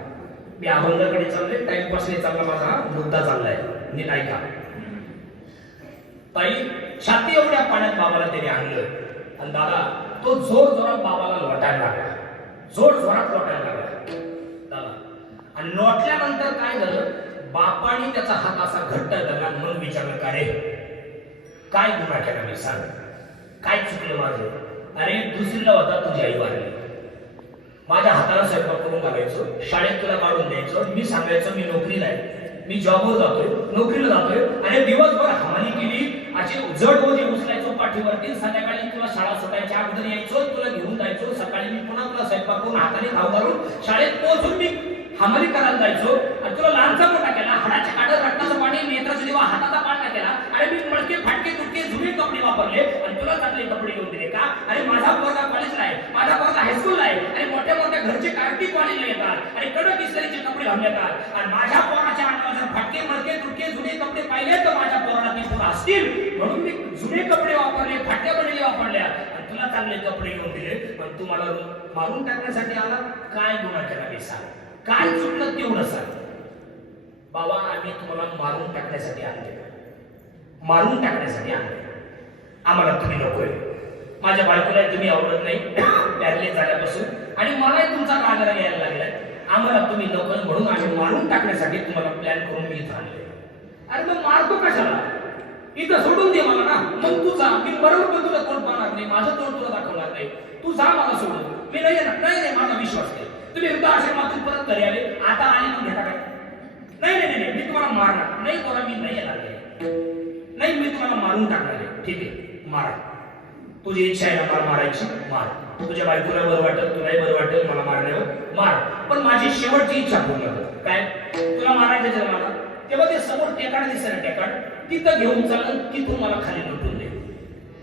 मी अभंगाकडे चाललोय, टाइमपास नाही चालला, माझा मुद्दा चाललाय, नीट ऐका. ताई, छाती एवढ्या पाण्यात बाबाला त्याने आणलं आणि दादा तो जोर जोरात बाबाला लोटायला लागला, जोर जोरात लोटायला लागला दादा. आणि लोटल्यानंतर काय झालं, बापाने त्याचा हात असा घट्ट धरला, मग विचारलं, का रे काय गुन्हा केला मी, सांग काय चुकलं माझं. अरे दुसरीला होता तुझी आई वारली, माझ्या हाताला स्वयंपाक करून घालायचो, शाळेत तुला काढून द्यायचो, मी सांगायचो मी नोकरीला आहे, मी जॉबवर जातोय, नोकरीला जातोय, आणि दिवसभर हमाली केली, असे जड ओझे उचलायचो पाठीवरती. संध्याकाळी तुला शाळा सुटायच्या अगोदर यायचो, तुला घेऊन जायचो, सकाळी मी पुन्हा तुला स्वयंपाक करून हाताने खाऊ घालून शाळेत पोहोचून मी हमाली करायला जायचो, आणि तुला लहानचा मोठा केला, हाडाच्या काढत रक्ताचं पाणी, नेत्राचा दिवा, हाताचा पाळणा केला. अरे मी मळके फाटके तुटके जुने कपडे वापरले आणि तुला चांगले कपडे घेऊन दिले का. अरे माझा पोरगा कॉलेजला आहे, माझा पोरगा हायस्कूलला आहे, आणि मोठ्या मोठ्या घरचे कार्टी कॉलेजला येतात आणि कडक इस्त्रीचे कपडे घालून येतात. आणि माझ्या पोराच्या अंगावर जर फाटके मळके तुटके जुने कपडे पाहिले तर माझ्या पोराला ती पोरं असतील, म्हणून मी जुने कपडे वापरले, फाटक्या बडले वापरल्या, आणि तुला चांगले कपडे घेऊन दिले. पण तू मला मारून टाकण्यासाठी आला, काय गुन्हा केला मी सांग, काय चुकलं तेवढं सांग. बाबा आम्ही तुम्हाला मारून टाकण्यासाठी आणले, मारून टाकण्यासाठी आणले, आम्हाला तुम्ही नकोय, माझ्या बायकोला तुम्ही आवडत नाही पॅरलेस झाल्यापासून, आणि मलाही तुमचा रागाला यायला लागलाय, आम्हाला तुम्ही नकोय, म्हणून आम्ही मारून टाकण्यासाठी तुम्हाला प्लॅन करून मी इथं आणले. अरे मग मारतो कशाला, इथं सोडून दे मला ना, मग तू जा, मी बरोबर पण तुला तोंड पाहणार नाही, माझं तोंड तुला दाखवणार नाही, तू जा मला सोडून. मी नाही येणार, नाही नाही माझा विश्वास नाही. तुम्ही वृद्धाश्रमातून परत घरी आले, आता आले मग घेता काय. नाही नाही नाही, मी तुम्हाला मारणार नाही, कोणा मी नाही येणार नाही, मी तुम्हाला मारून टाकणार आहे. ठीक आहे मारा, तुझी इच्छा आहे ना मला मारायची, मार. तुझ्या बायकोला बरं वाटेल, तुलाही बरं वाटेल मला मारण्यावर, मार. पण माझी शेवटची इच्छा पूर्ण कर. काय, तुला मारायचं जर मला, तेव्हा ते समोर टेकाड दिसतं ना, टेकाड तिथं घेऊन चाललं, तिथून मला खाली लोटून दे.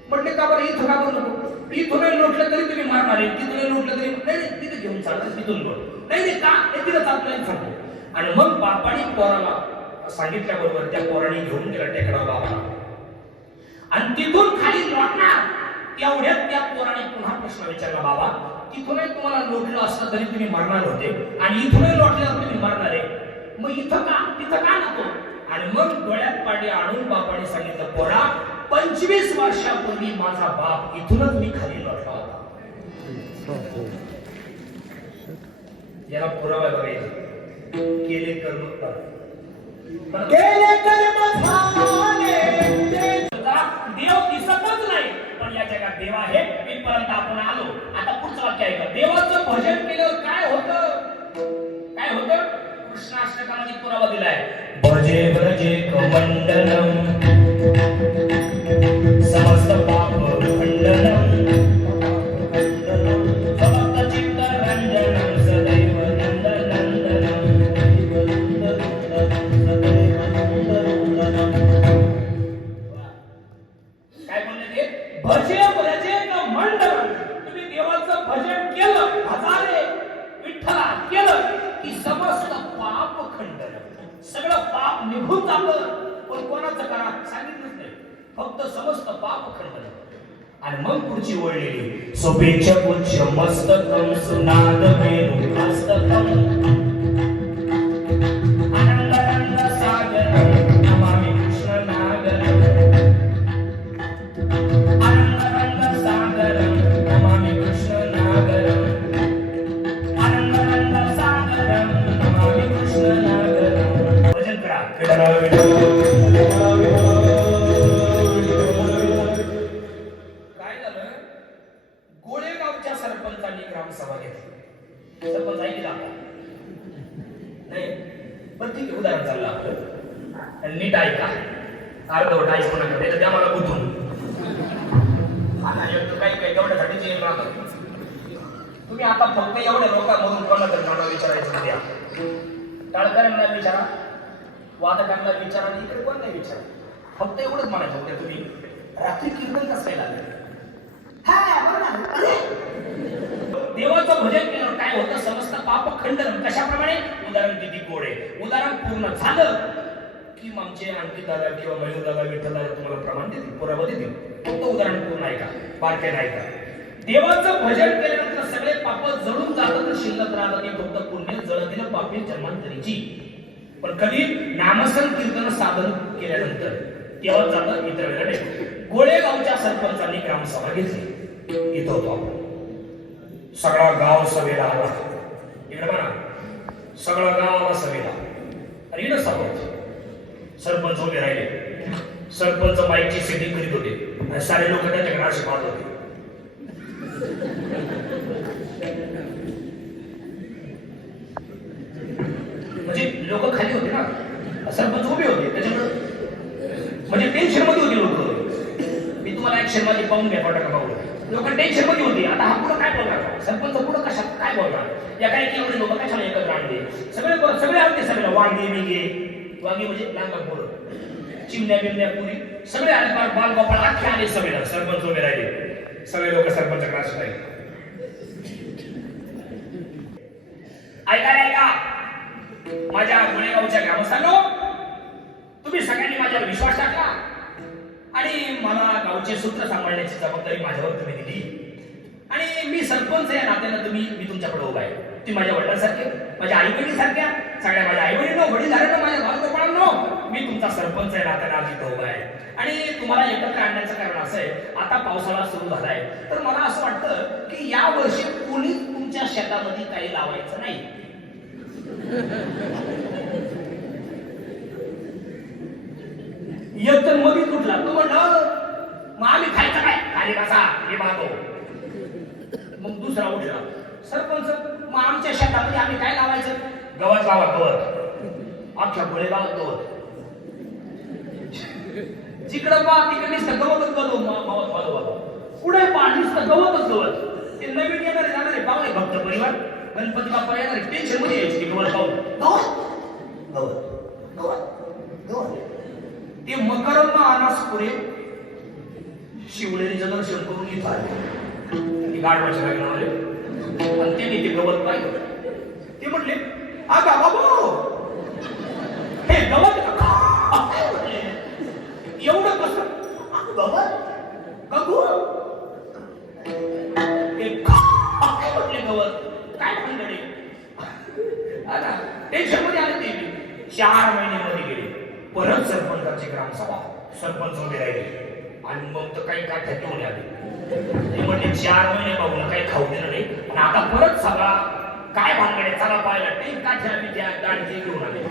म्हटले का बरं इथं का बरं नको, इथून लोटलं तरी तुम्ही मारणार आहे, तिथून लोटलं तरी नाही, तिथे घेऊन चाललं, तिथून लोट. नाही नाही का, हे तिथं चालतं सांगतो. आणि मग बापाने पोराला सांगितल्याबरोबर त्या पोराने घेऊन गेला टेकडावर बाबाला, आणि तिथून खाली लोटणार तेवढ्यात त्या पोराने पुन्हा प्रश्न विचारला, बाबा तिथूनही तुम्हाला लोटलं असतं तरी तुम्ही मरणार होते, आणि इथूनही लोटल्यावर तुम्ही मरणार आहे, मग इथं का, तिथं का नको. आणि मग डोळ्यात पाणी आणून बापाने सांगितलं, पोरा 25 वर्षापूर्वी माझा बाप इथूनच मी खाली लोटला होता. याला पुरावा बघायचा. केले कर्म केले कर्म झाले देव दिसतच नाही, पण या जगात देव आहे इथपर्यंत आपण आलो. आता पुढचं वाक्य ऐका. देवाचं भजन केल्यावर काय होतं? काय होतं? कृष्णाष्टकामध्ये पुरावा दिलाय. भजे भजे कमंडलम समस्त पाप खंडनम समस्त चित्त रंजनम सदैव नंदनंदनम. काय म्हणले ते? भजे भजे कमंडलम. तुम्ही देवाचं भजन केलं, भजारे विठ्ठला केलं की समस्त पाप खंडन, सगळं पाप निघून जातं. पण कोणाचं करा सांगितलंच नाही, फक्त समस्त पाप खंडन. आणि मग पुढची वळलेली सोपेच पुच्छ मस्तकम सुनाद वेणु मस्तकम आनंदानंद सागरम नमामि कृष्ण नागरम. आनंदानंद सागरम नमामि कृष्ण नागरम. आनंदानंद सागरम नमामि कृष्ण नागरम. भजन करा. काय झालं? गोळेगावच्या सरपंचांनी ग्रामसभा घेतली. सरपंच ऐकला नाही, पण ठीक आहे, उदाहरण चाललं आपलं. नीट ऐका, अर्धवट ऐकू नका, नाही तर द्या मला बुद्धून. काही काही तेवढ्यासाठी जेल राहतात. तुम्ही आता फक्त एवढ्या लोकांमधून कोणाचं नाव विचारायचं द्या. टाळकऱ्यांना विचारा, वादकांना विचारा, आणि इकडे कोण नाही विचारा. फक्त एवढंच म्हणायचं होतं, तुम्ही रात्री कीर्तन कसं काय लागलं? देवाचं भजन केलं काय होतं? समस्त पाप खंडन. कशाप्रमाणे? उदाहरण किती गोडे. उदाहरण पूर्ण झालं की आमचे आणखी दादा किंवा मयूर दादा विठ्ठल दादा तुम्हाला प्रमाण देतील, पुरावा देतील. फक्त उदाहरण पूर्ण ऐका, बारकाईने ऐका. देवाचं भजन केल्यानंतर सगळे पाप जळून जातात, तर शिल्लक राहतात ते फक्त पुण्य जळतील पापी जन्मांतरीची. पण कधी नामस्मरण कीर्तन साधन केल्यानंतर तेव्हा जातं, इतर वेळेला नाही. गोळेगावच्या सरपंचांनी ग्रामसभा घेतली. इथं होतो आपण. सगळा गाव सभेला आला. इकडे म्हणा, सगळा गाव आला सभेला. आणि इकडे सरपंच उभे राहिले. सरपंच माईकची सेटिंग करीत होते आणि सारे लोक त्याच्याकडे असे पाहत होते. म्हणजे लोक खाली होते ना, सरपंच उभे होते, त्याच्यामुळे म्हणजे टेन्शन मध्ये होते लोक. मी तुम्हाला ऍक्शन मध्ये पाहून घ्या, का पाहून लोक टेन्शन मध्ये होती. आता हा पुढं काय बोलणार? सरपंच पुढं कशात काय बोलणार? या काय की एवढे लोक कशाला एकत्र आणले? सगळे आले सगळ्याला. वांगे बिगे, वांगे म्हणजे लहान पोरं, चिमण्या बिमण्या पुरी सगळे आले. बाल गोपाळ अख्खे आले सगळेला. सरपंच उभे राहिले. सगळे लोक सरपंच क्लास राहिले. ऐका माझ्या गोळेगावच्या ग्रामस्थांनो, तुम्ही सगळ्यांनी माझ्यावर विश्वास टाकला आणि मला गावचे सूत्र सांभाळण्याची जबाबदारी माझ्यावर तुम्ही दिली. आणि मी सरपंच या नात्यानं मी तुमच्याकडे उभा आहे. तुम्ही माझ्या वडिलांसारखे, माझ्या आई बहिणीसारख्या, सगळ्या माझ्या आई बहिणींनो, वडीलधाऱ्यांनो, माझ्या बालगोपाळांनो, मी तुमचा सरपंच या नात्यानं आज इथं उभा आहे. आणि तुम्हाला एकत्र आणण्याचं कारण असं आहे, आता पावसाळा सुरू झालाय, तर मला असं वाटतं की या वर्षी कोणीच तुमच्या शेतामध्ये काही लावायचं नाही. एकदम मध्ये तुटला तो म्हणलं, मग आम्ही खायचं काय? खाली बसा, हे पाहतो. मग दुसरा उठला, सरपंच मग आमच्या शेतामध्ये आम्ही काय लावायचं? गवत लावा, गवत. अख्ख्या गोळेगावात गवत. जिकडं पहा तिकडे नुसतं गवतच गवत. पुढे पहा नुसतं गवतच गवत. ते नवीन येणारे जाणारे पाहुणे भक्त परिवार, गणपती बाप्पा येणारे टेन्शन मध्ये यायचे गवत पाहून. गवत. ते मकरंद अनास पुरे शिवलेरीचं दर्शन करून घेत आले गाडवाच्या लग्नामध्ये. आणि त्यांनी ते गवत पाहिलं. ते म्हटले, आगा बाबा हे गवत एवढं कसं? गवत गगू म्हटले गवत काय भानगडे? आता टेन्शन मध्ये आले. ते 4 महिन्यामध्ये गेले. परत सरपंचाची ग्रामसभा. सरपंच उभे राहिले आणि मग तर काही काय ठेवून आले. ते म्हणजे 4 महिने बघून काही खाऊ दिलं नाही. आणि आता परत सभा काय भानगडे चला पाहिलं नाही काठ्या बिठ्या गाडीचे घेऊन आले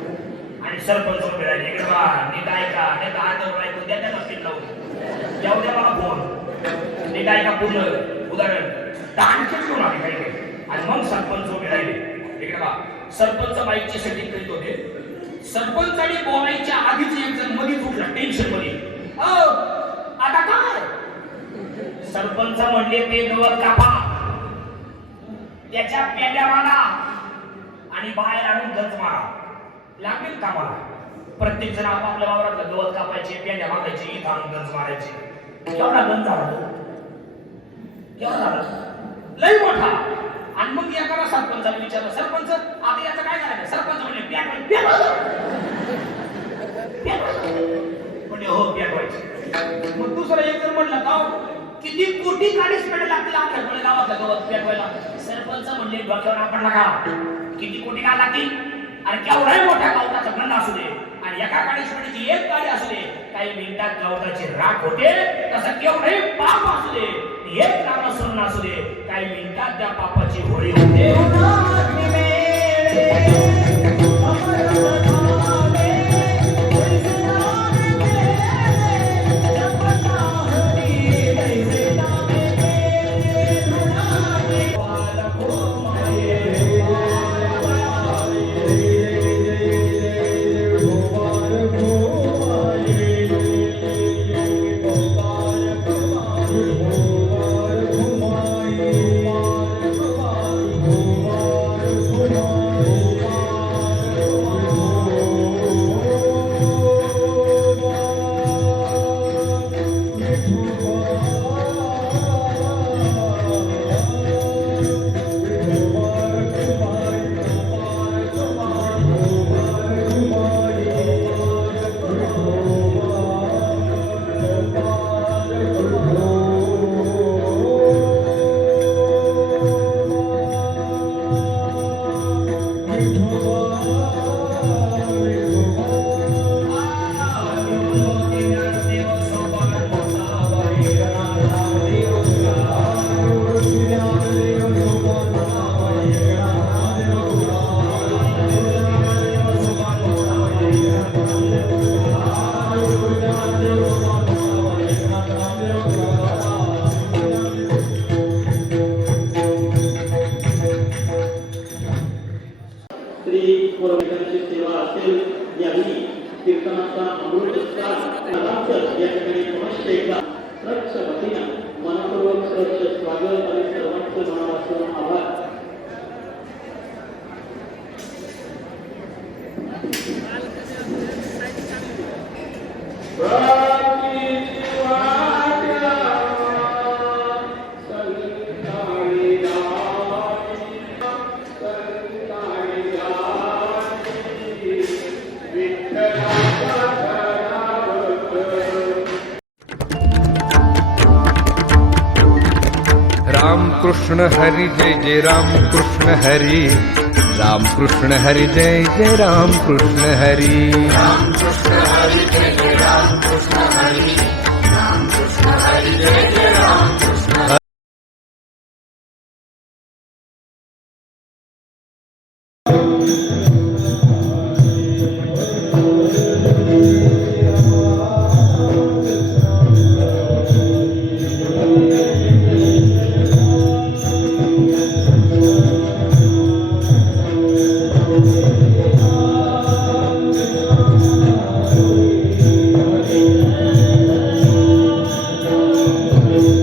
आणि सरपंच उभे राहिले इकडे बा नीट ऐका नाही तर हात ऐकून द्या त्याला पिन लावून जाऊ द्या मला फोन नीट ऐका पूर्ण उदाहरण दांडके घेऊन आले काही काही आणि मग सरपंच उभे राहिले इकडे बा सरपंच बाईकची सेटिंग करीत होते सरपंच आणि बोलायच्या आधीच एक जण मध्येच उठला टेन्शन मध्ये आता काय सरपंच म्हणले ते गवत कापा त्याच्या पेंड्या मारा आणि बाहेर आणून गंज मारा लागेल कामाला प्रत्येक जण आपापल्या वावरातलं गवत कापायचे पेंड्या मागायचे इथं आणून गंज मारायचे केवढा गंज झाला तो केवढा झाला लई मोठा आणि मग एकाला सरपंचाने विचारलं सरपंच आता याचं काय करायचं सरपंच म्हणले म्हणजे हो पेटवायचे मग दुसरं एक जण म्हणलं का किती कोटी गाडीच पेटे लागतील आपल्या गावातल्या गवत पेटवायला सरपंच म्हणले डोक्यावर आपण का किती कोटी काय लागतील आणि केवढाही मोठ्या गवताचा गंध असू दे आणि एका गाडीची एक गाडी असू दे काही मिनिटात गवताची राख होते तसं केवढाही पाप असू दे एक नामस्मरण असू दे काही मिनिटात त्या पापाची होळी होते सेवा असेल यावेळी कीर्तनाचा अमृतकाळ या ठिकाणी पुनश्च एकदा श्रक्ष वतीनं मनपूर्वक श्रक्ष स्वागत आणि सर्वांचे मनापासून आभार. राम कृष्ण हरी जय जय राम कृष्ण हरी राम कृष्ण हरी जय जय राम कृष्ण हरी राम कृष्ण हरी जय जय राम कृष्ण हरी राम कृष्ण हरी जय जय राम कृष्ण Thank you.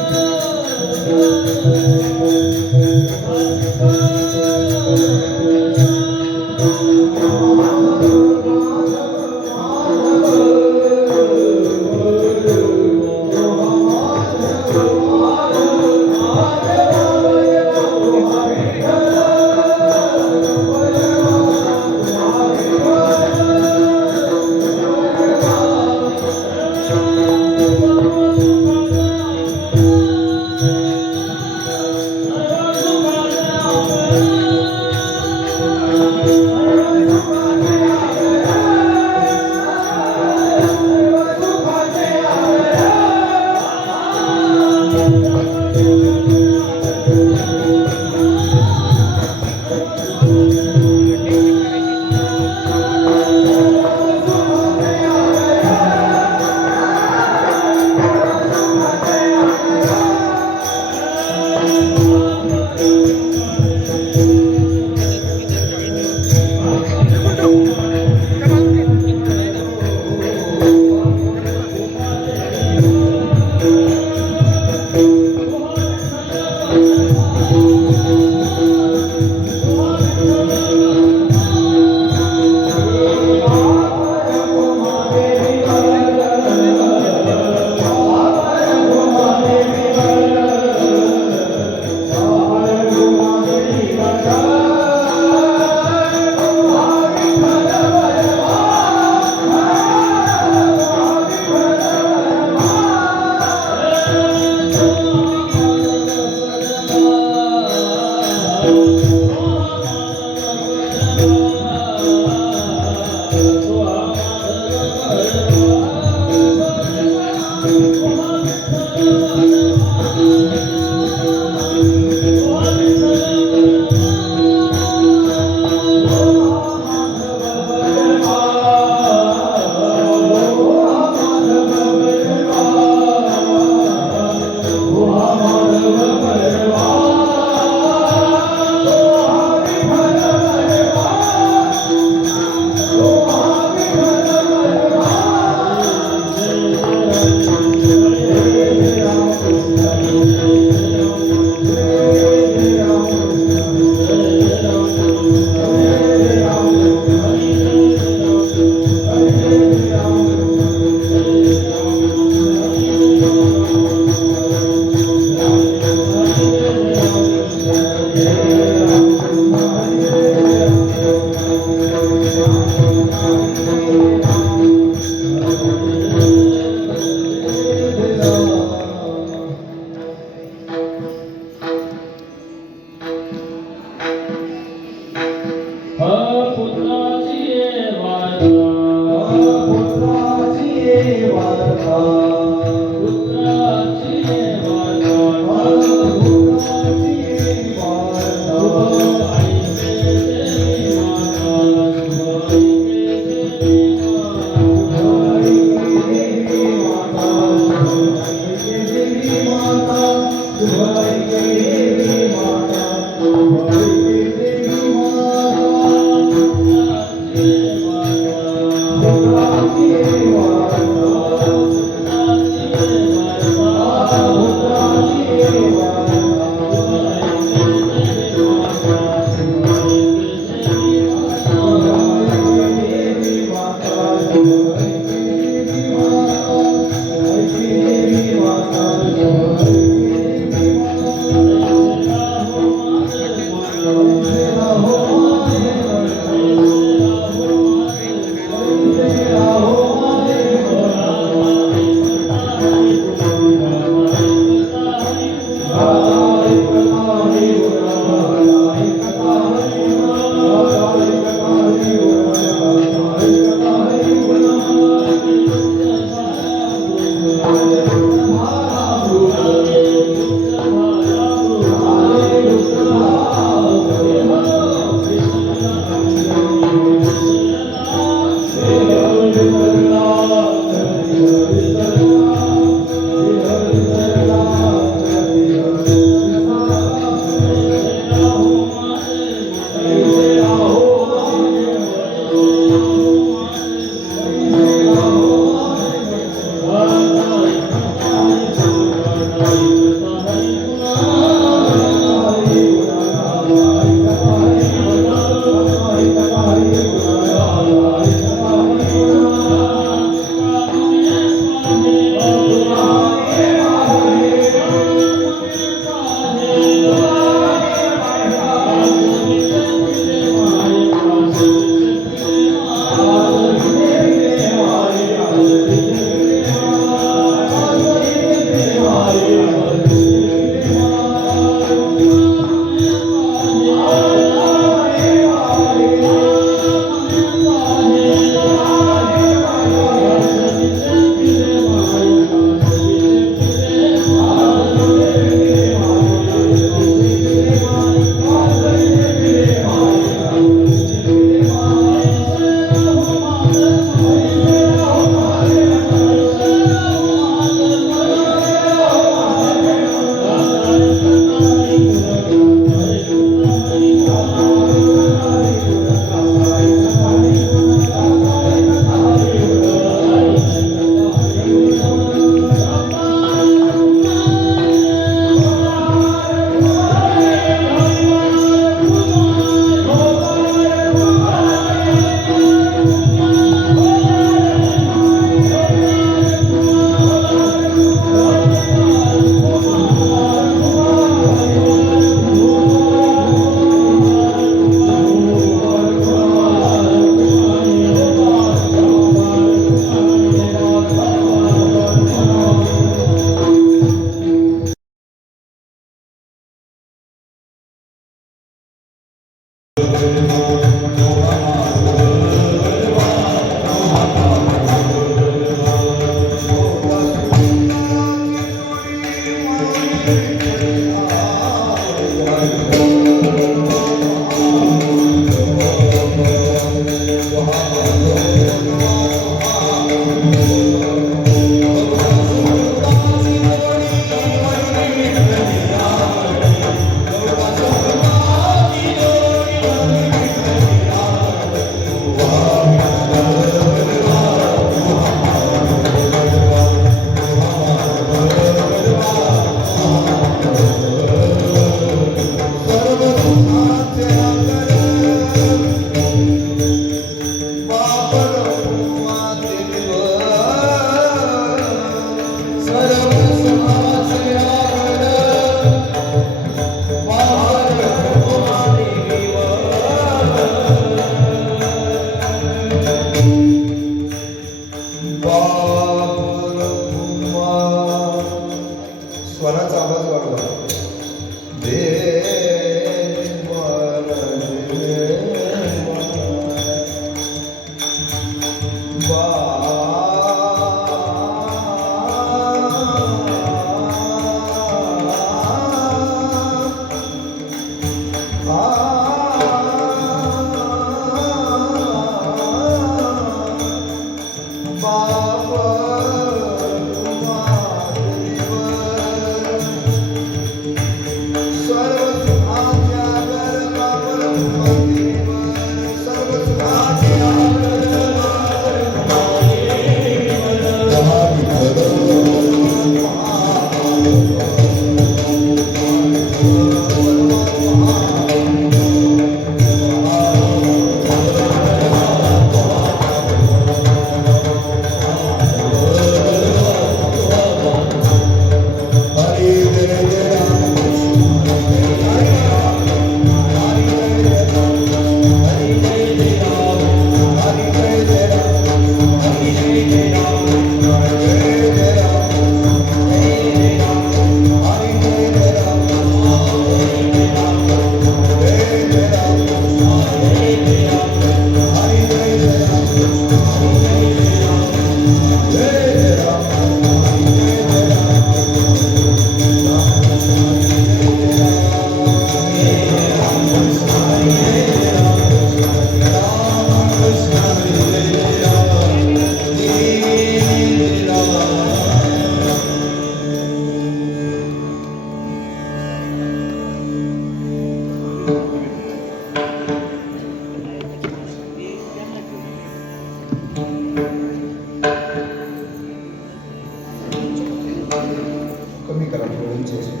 कमी करा थोडं उंची असेल.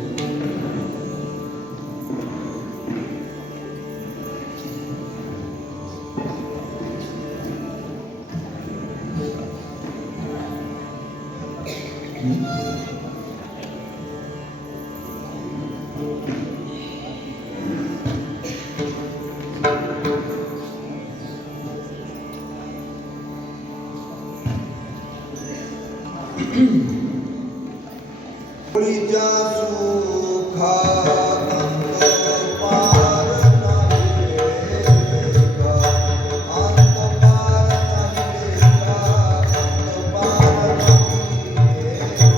पुरीच्या सुखात पार नाही लेका, अंत पार नाही लेका, अंत पार नाही लेका.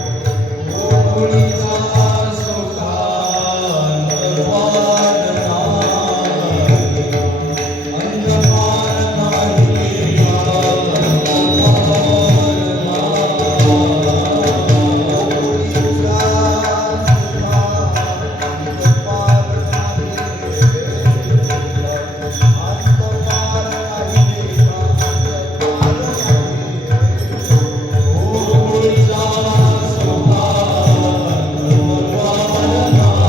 पुरीच्या सुखात पार नाही,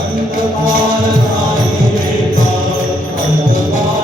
अंत पार नाही लेका, अंत पार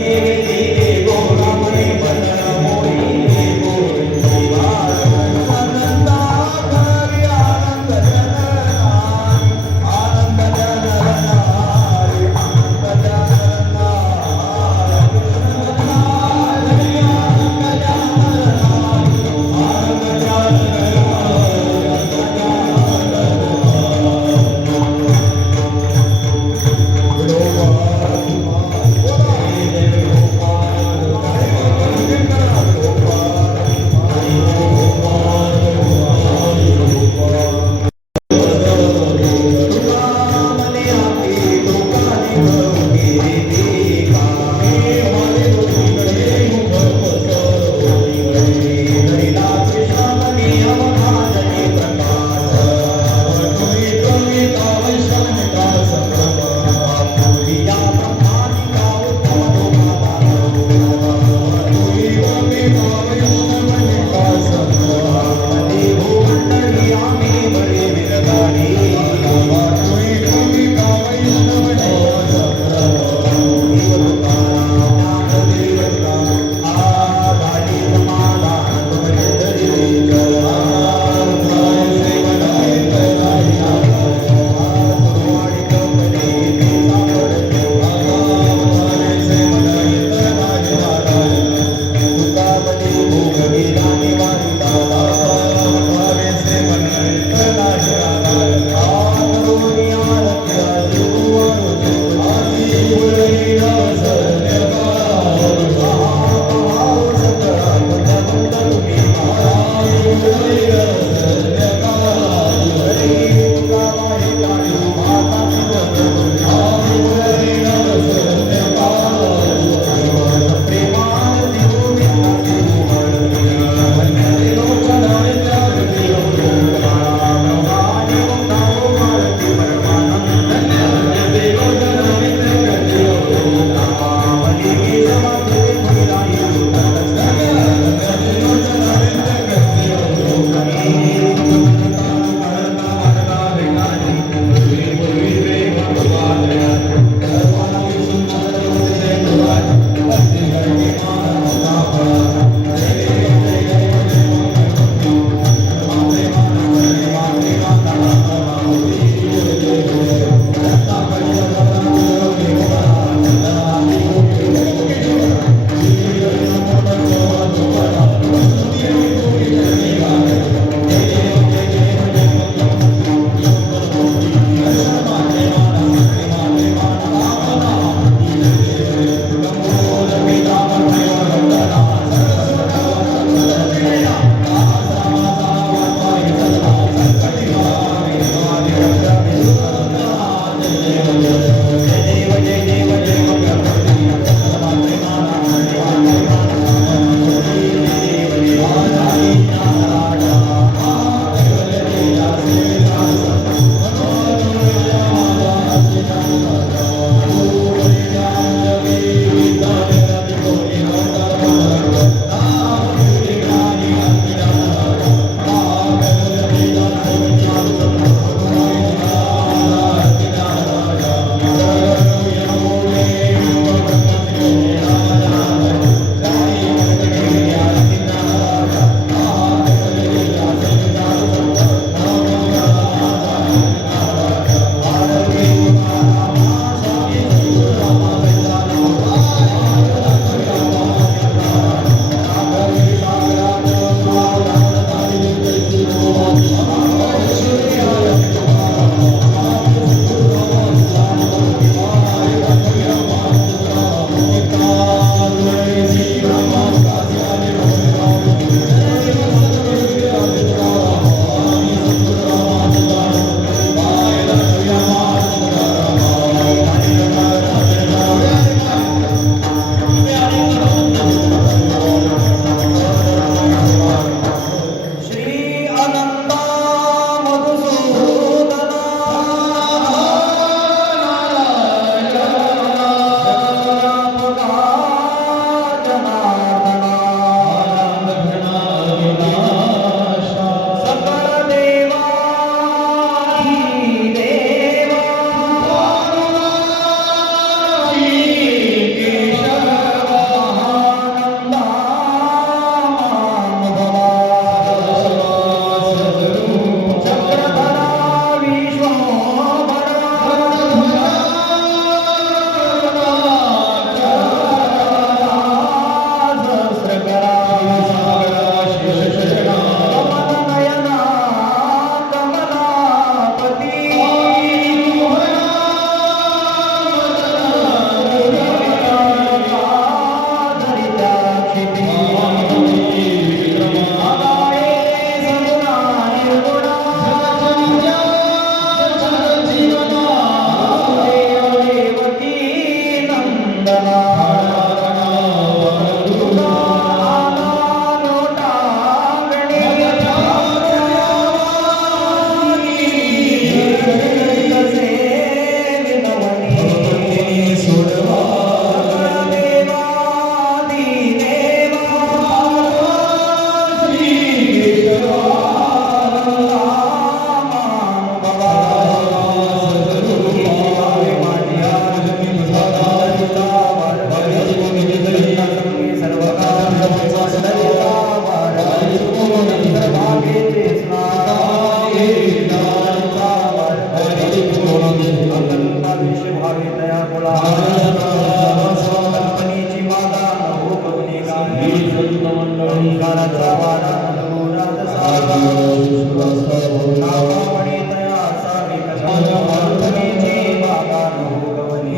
ये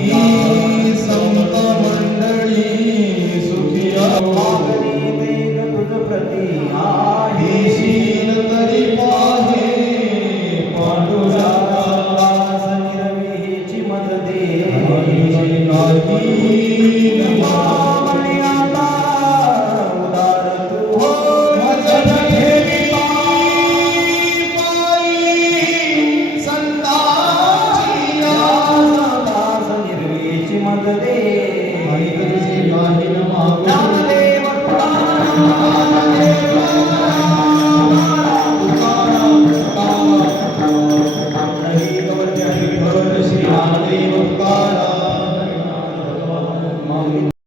ही संत मंडळी सुखिया ही शील तरी पाहे पांडुरंगा काही